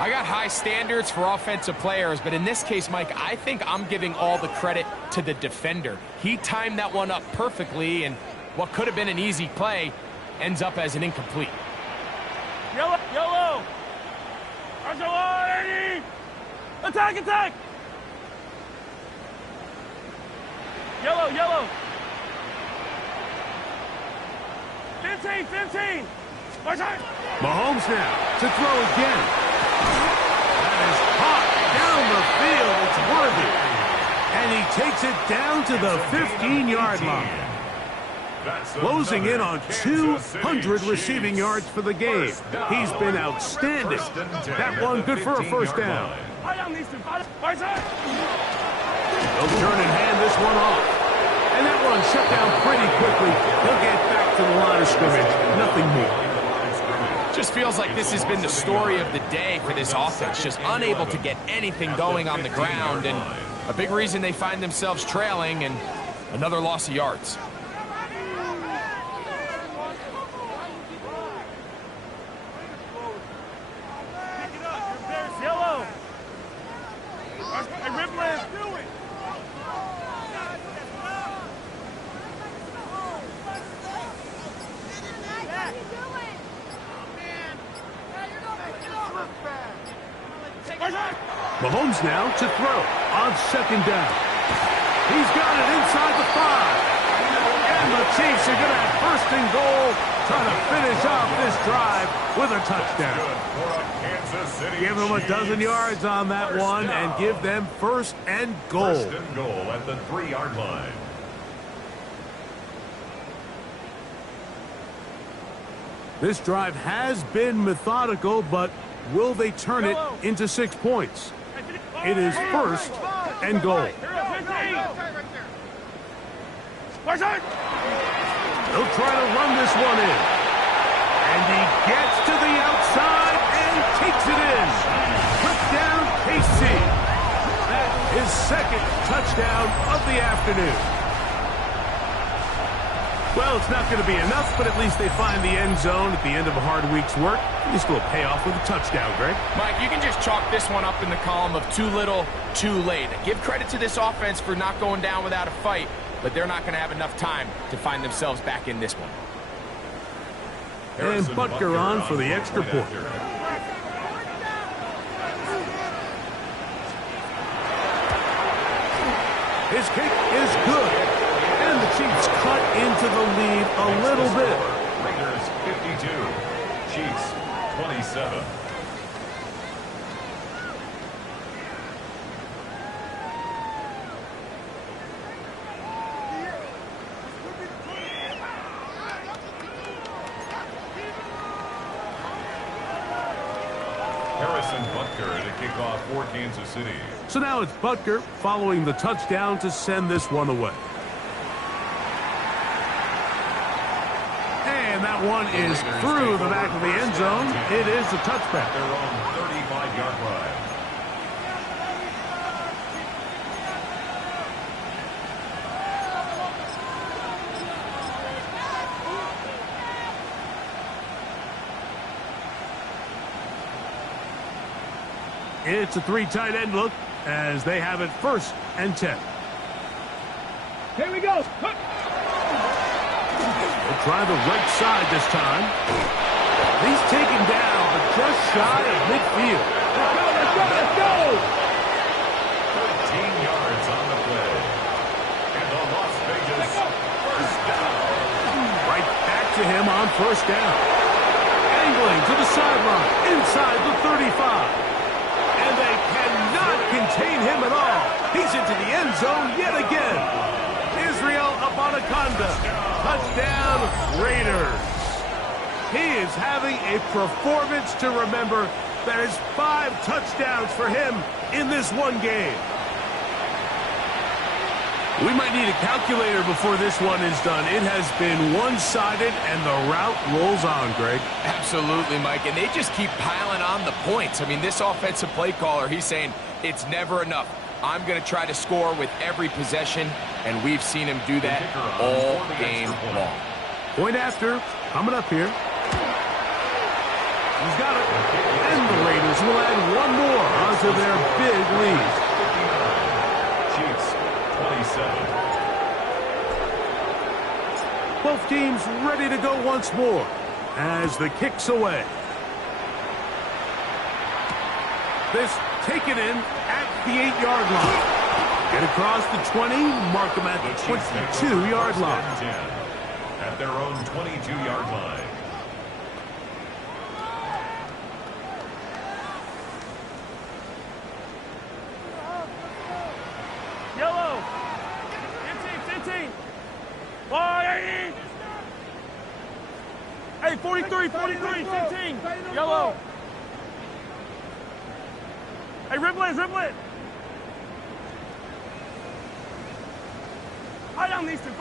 I got high standards for offensive players, but in this case, Mike, I think I'm giving all the credit to the defender. He timed that one up perfectly, and what could have been an easy play ends up as an incomplete. Yellow. Attack, attack! Yellow, yellow. 15, 15. Mahomes now to throw again. That is hot down to the 15-yard line. Closing in on 200 receiving yards for the game. He's been outstanding. That one good for a first down. They'll turn and hand this one off. And that one shut down pretty quickly. He'll get back to the line of scrimmage. Nothing more. Just feels like this has been the story of the day for this offense. Just unable to get anything going on the ground. And a big reason they find themselves trailing and another loss of yards. Mahomes now to throw on second down. He's got it inside the 5. And the Chiefs are going to have first and goal, trying to finish off this drive with a touchdown. Give them a dozen yards on that one and give them first and goal. First and goal at the 3-yard line. This drive has been methodical, but will they turn it into 6 points? It is first and goal. They'll try to run this one in. And he gets to the outside and takes it in. Touchdown, KC. That is second touchdown of the afternoon. Well, it's not going to be enough, but at least they find the end zone at the end of a hard week's work. At least will pay off with a touchdown, Greg. Mike, you can just chalk this one up in the column of too little, too late. Give credit to this offense for not going down without a fight, but they're not going to have enough time to find themselves back in this one. And Butker on for the extra point. His kick is good. And the Chiefs cut into the lead a little bit. Raiders 52, Chiefs 27. Harrison Butker to kick off for Kansas City. So now it's Butker following the touchdown to send this one away. And that one is through the back of the end zone. It is a touchback. Their own 35-yard line. It's a 3 tight end look as they have it first and 10. Here we go. They'll try the right side this time. He's taken down, but just shy of midfield. Let's go, let's go! 13 yards on the play. And the Las Vegas first down. Right back to him on first down. Angling to the sideline, inside the 35. And they cannot contain him at all. He's into the end zone yet again. Israel Abanikanda. Touchdown, Raiders. He is having a performance to remember. There's 5 touchdowns for him in this one game. We might need a calculator before this one is done. It has been one-sided, and the route rolls on, Greg. Absolutely, Mike. And they just keep piling on the points. I mean, this offensive play caller, he's saying it's never enough. I'm going to try to score with every possession, and we've seen him do that all game long. Point after, coming up here. He's got it. And the Raiders will add one more onto their big lead. Chiefs 27. Both teams ready to go once more as the kick's away. This taken in at the 8-yard line. Get across the 20, mark them at the 22-yard line. At their own 22-yard line. Yellow. 15. Why? Hey, 43, 15. Yellow. Hey, ribble it. Fight on these two.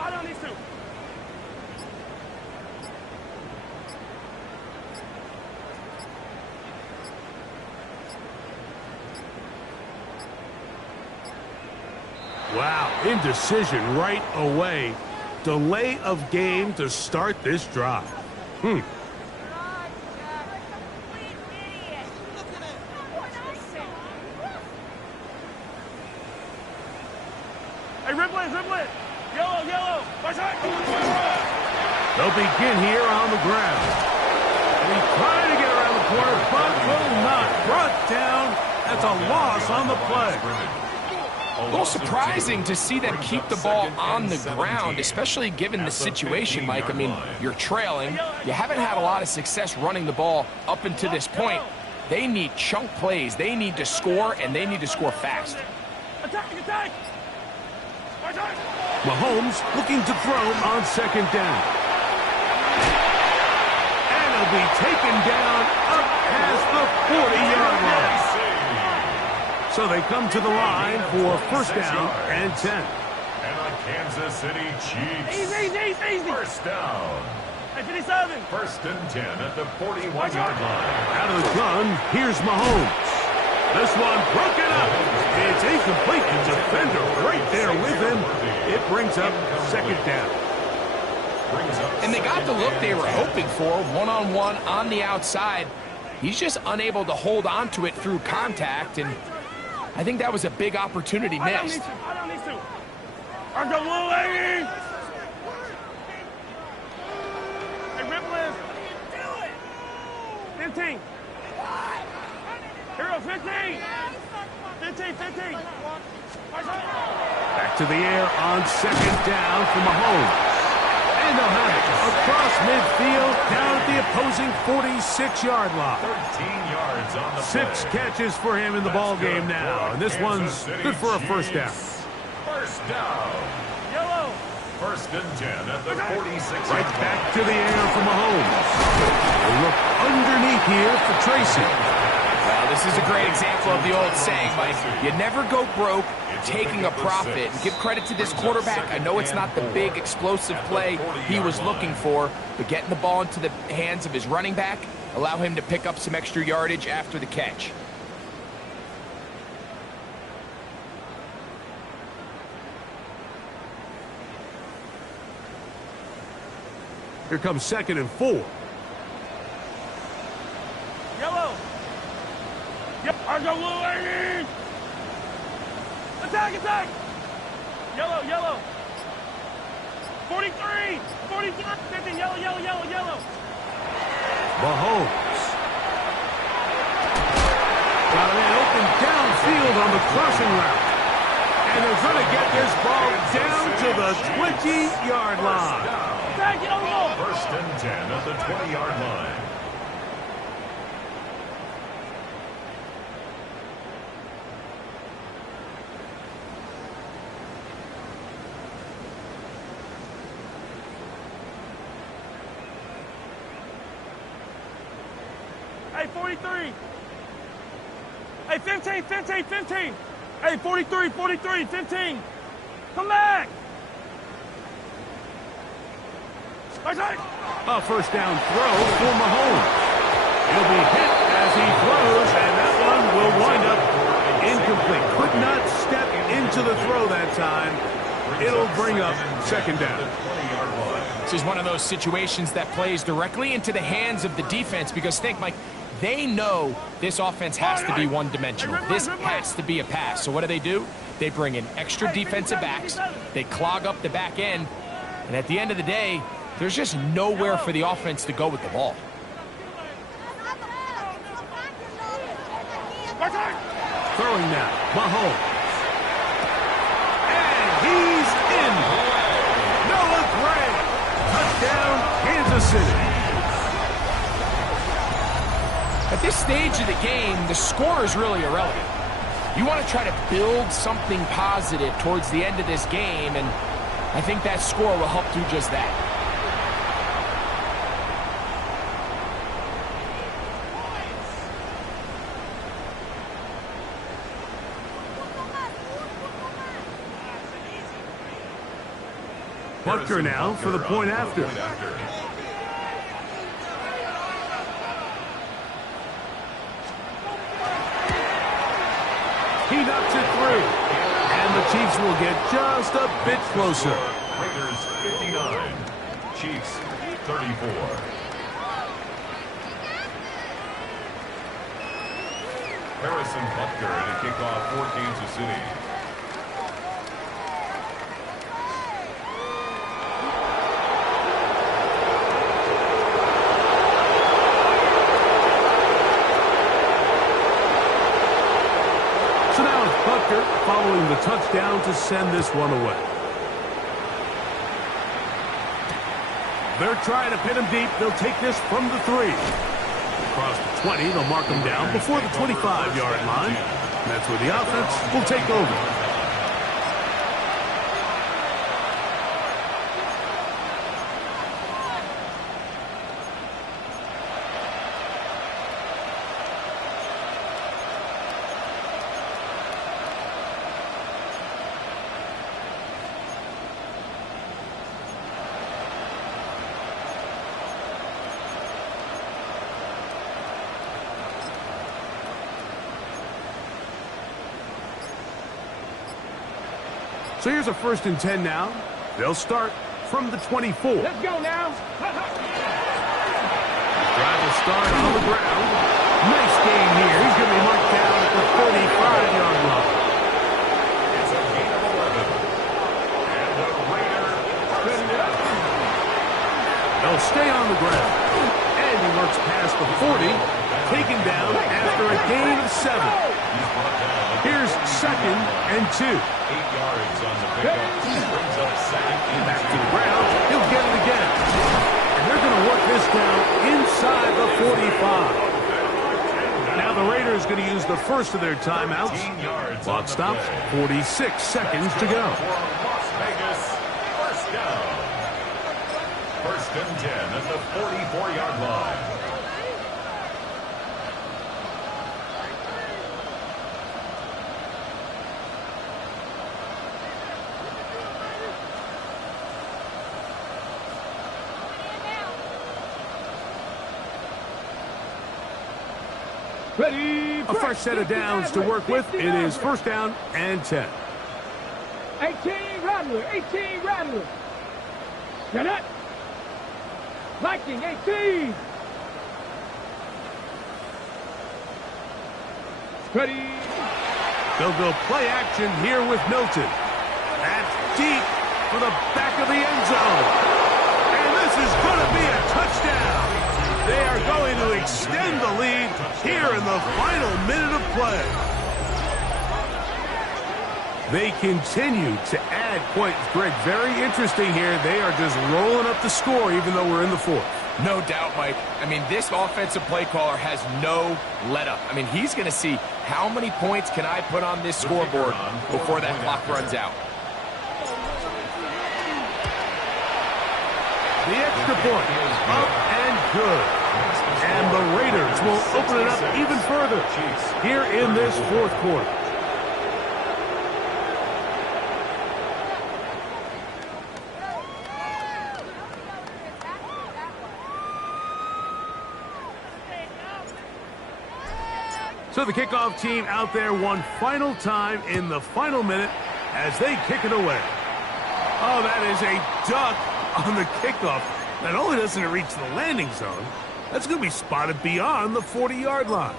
Wow, indecision right away. Delay of game to start this drive. Hey, ribble it. Yellow. They'll begin here on the ground. And he's trying to get around the corner, but will not. Brought down. That's a loss on the play. A little surprising to see them keep the ball on the ground, especially given the situation, Mike. I mean, you're trailing. You haven't had a lot of success running the ball up until this point. They need chunk plays. They need to score, and they need to score fast. Attack! Mahomes looking to throw on second down. And he'll be taken down up past the 40-yard line. So they come to the line for first down and 10. And the Kansas City Chiefs. Easy. First down. Hey, 57. First and 10 at the 41-yard line. Out of the gun, here's Mahomes. This one broken up. It's incomplete. The defender right there with him. It brings up second down. And they got the look they were hoping for, one-on-one on the outside. He's just unable to hold on to it through contact, and I think that was a big opportunity missed. Fight on these two. Argo Blue, lady. Hey, ribble it. 15. Hero, 15. 15. Back to the air on second down for Mahomes. And they'll have it across midfield down at the opposing 46-yard line. 13 yards on the 6 play. catches for him in the ball game now. And this one's good for a first down. First down. Yellow. First and 10 at the 46. Right back to the air for Mahomes. A look underneath here for Tracy. Well, this is a great example of the old saying, Mike. You never go broke taking a profit. And give credit to this quarterback. I know it's not the big explosive play he was looking for, but getting the ball into the hands of his running back, allow him to pick up some extra yardage after the catch. Here comes second and 4. Yellow. Argo Blue, lady. Attack. Yellow. 43. 15. Yellow. Mahomes. Got an open downfield on the crossing route. And they're going to get this ball down to the 20-yard line. Attack, Yellow. First and 10 at the 20-yard line. Hey, 43. Hey, 15. Hey, 43, 15. Come back. A first down throw for Mahomes. He'll be hit as he throws, and that one will wind up incomplete. Could not step into the throw that time. It'll bring up second down. This is one of those situations that plays directly into the hands of the defense because, think, Mike, they know this offense has to be one-dimensional. This has to be a pass. So what do? They bring in extra defensive backs. They clog up the back end. And at the end of the day, there's just nowhere for the offense to go with the ball. Attack! Throwing now, Mahomes. And he's in. Noah Gray. Touchdown, Kansas City. At this stage of the game, the score is really irrelevant. You want to try to build something positive towards the end of this game, and I think that score will help do just that. Butker now for the point after. He knocks it through. And the Chiefs will get just a bit closer. Raiders 59, Chiefs 34. Harrison Butker in a kickoff for Kansas City. Following the touchdown to send this one away. They're trying to pin him deep. They'll take this from the 3. Across the 20, they'll mark him down before the 25-yard line. And that's where the offense will take over. So here's a 1st and 10 now. They'll start from the 24. Let's go now. Drive will start on the ground. Nice game here. He's going to be marked down at the 35-yard line. It's a gain of 11. And the Raiders. They'll stay on the ground. And he works past the 40, taken down after a gain of 7. Here's 2nd and 2. 8 yards on the pickup. Brings up 2nd and Back to the ground. He'll get it again. And they're going to work this down inside the 45. Now the Raiders going to use the first of their timeouts. Clock stops. 46 seconds to go. Las Vegas, first down. 1st and 10 at the 44-yard line. Ready. A fresh set of downs to work with. It is 1st down and 10. 18 Rattler. 18 Rattler. Get it. Viking 18. Ready. They'll go play action here with Milton. That's deep for the back of the end zone. And this is going to be a touchdown. They are going to extend the lead here in the final minute of play. They continue to add points. Greg, very interesting here. They are just rolling up the score even though we're in the 4th. No doubt, Mike. I mean, this offensive play caller has no let-up. I mean, he's going to see how many points can I put on this scoreboard before that clock runs out. The extra point, up and good. And the Raiders will open it up even further here in this 4th quarter. So the kickoff team out there one final time in the final minute as they kick it away. Oh, that is a duck on the kickoff. Not only doesn't it reach the landing zone, that's going to be spotted beyond the 40-yard line.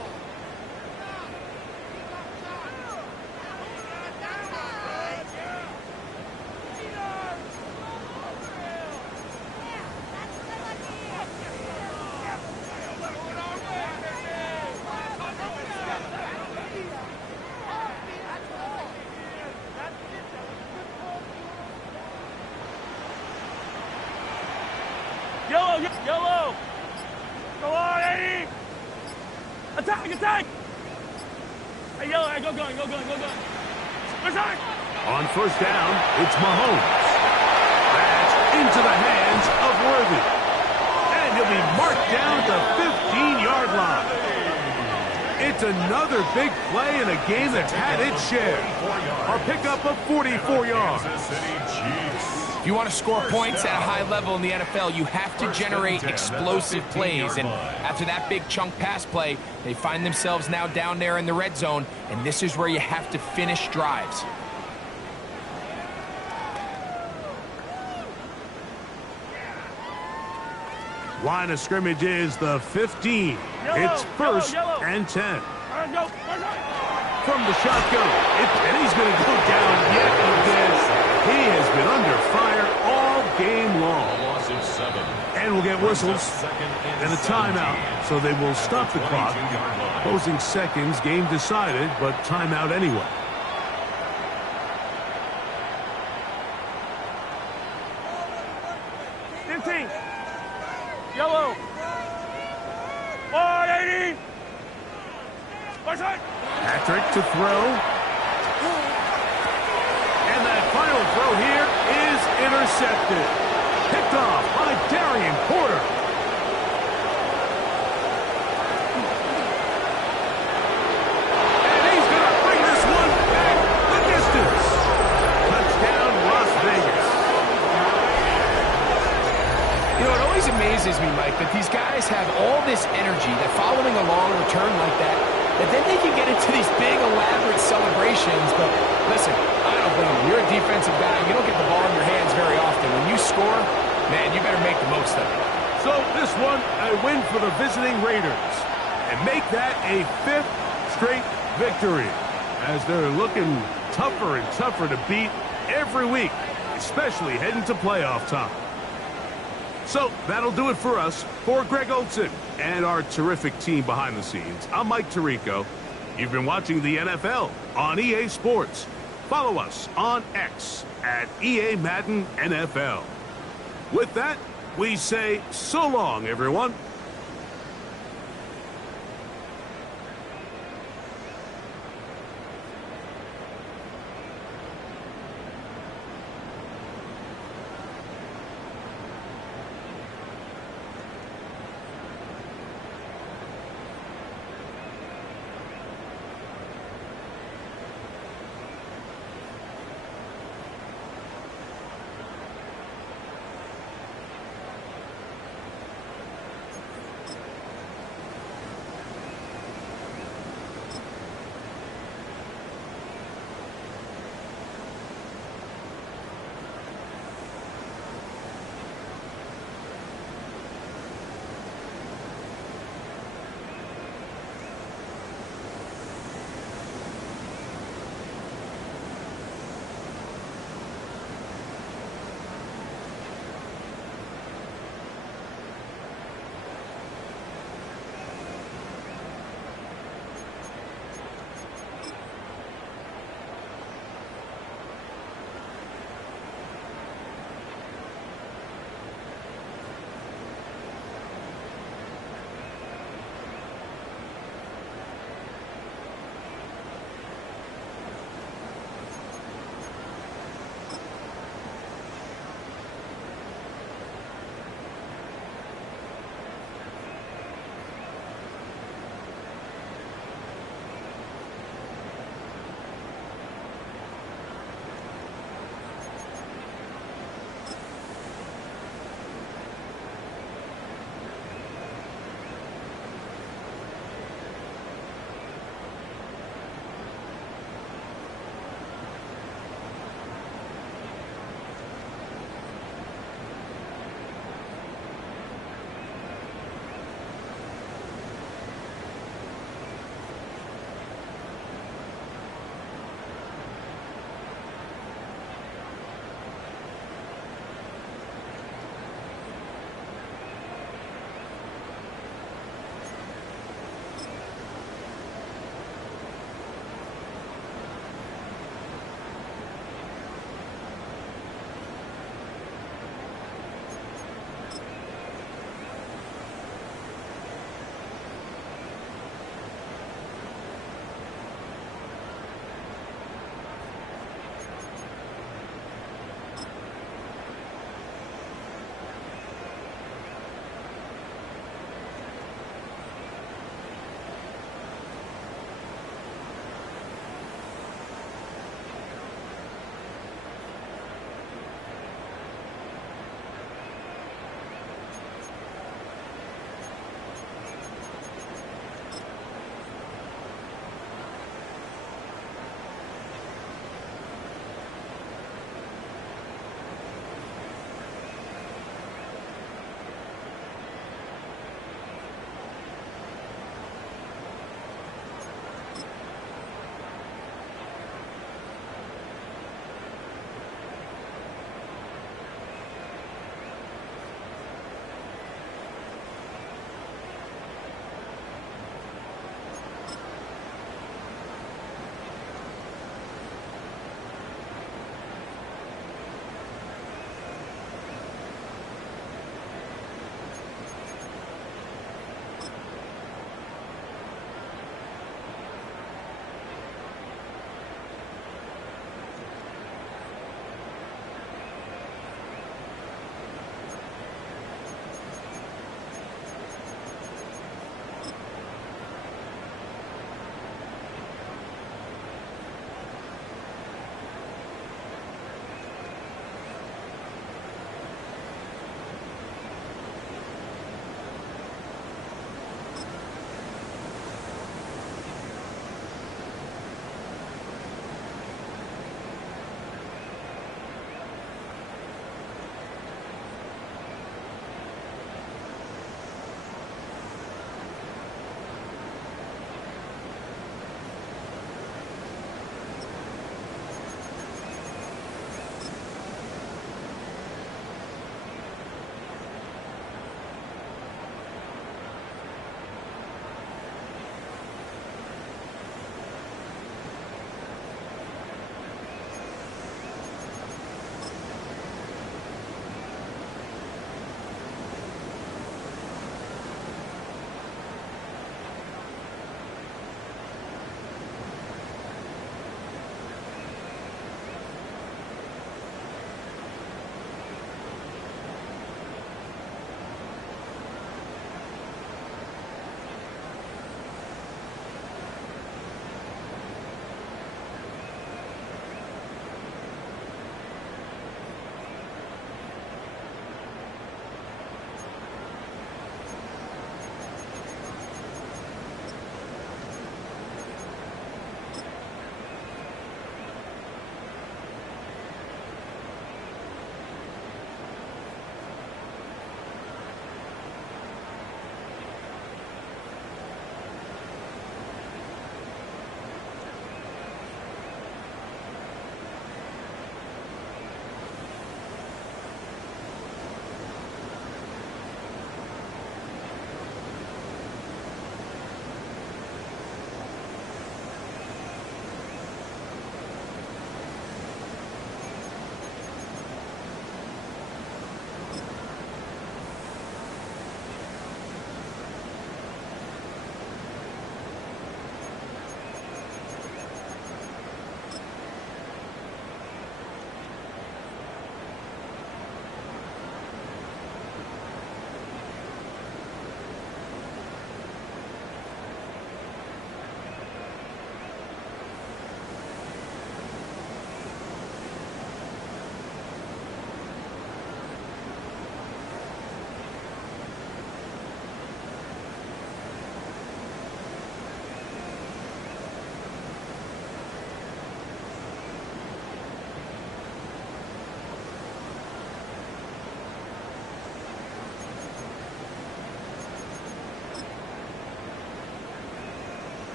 Yellow. Go on, 80. Attack. Hey, yellow, hey, go gun. Attack. On first down, it's Mahomes. That's into the hands of Worthy. And he'll be marked down at the 15-yard line. It's another big play in a game that's had its share. A pickup of 44 yards. If you want to score points at a high level in the NFL, you have to generate explosive plays. And after that big chunk pass play, they find themselves now down there in the red zone, and this is where you have to finish drives. Line of scrimmage is the 15. It's first and 10. From the shotgun, and he's going to go down yet again. He has been under fire all game long. And we'll get whistles and a timeout, so they will stop the clock. Closing seconds, game decided, but timeout anyway. Yellow. 180. Patrick to throw. And that final throw here is intercepted. Picked off by Darian Porter. And he's going to bring this one back the distance. Touchdown, Las Vegas. You know, it always amazes me, Mike, that these guys have all this energy that following a long return like that then they can get into these big, elaborate celebrations. But listen, I don't blame you. You're a defensive guy. You don't get the ball in your hands very often. When you score, man, you better make the most of it. So this one, a win for the visiting Raiders. And make that a 5th straight victory, as they're looking tougher and tougher to beat every week, especially heading to playoff time. So that'll do it for us. For Greg Olson and our terrific team behind the scenes, I'm Mike Tirico. You've been watching the NFL on EA Sports. Follow us on X at EA Madden NFL. With that, we say so long, everyone.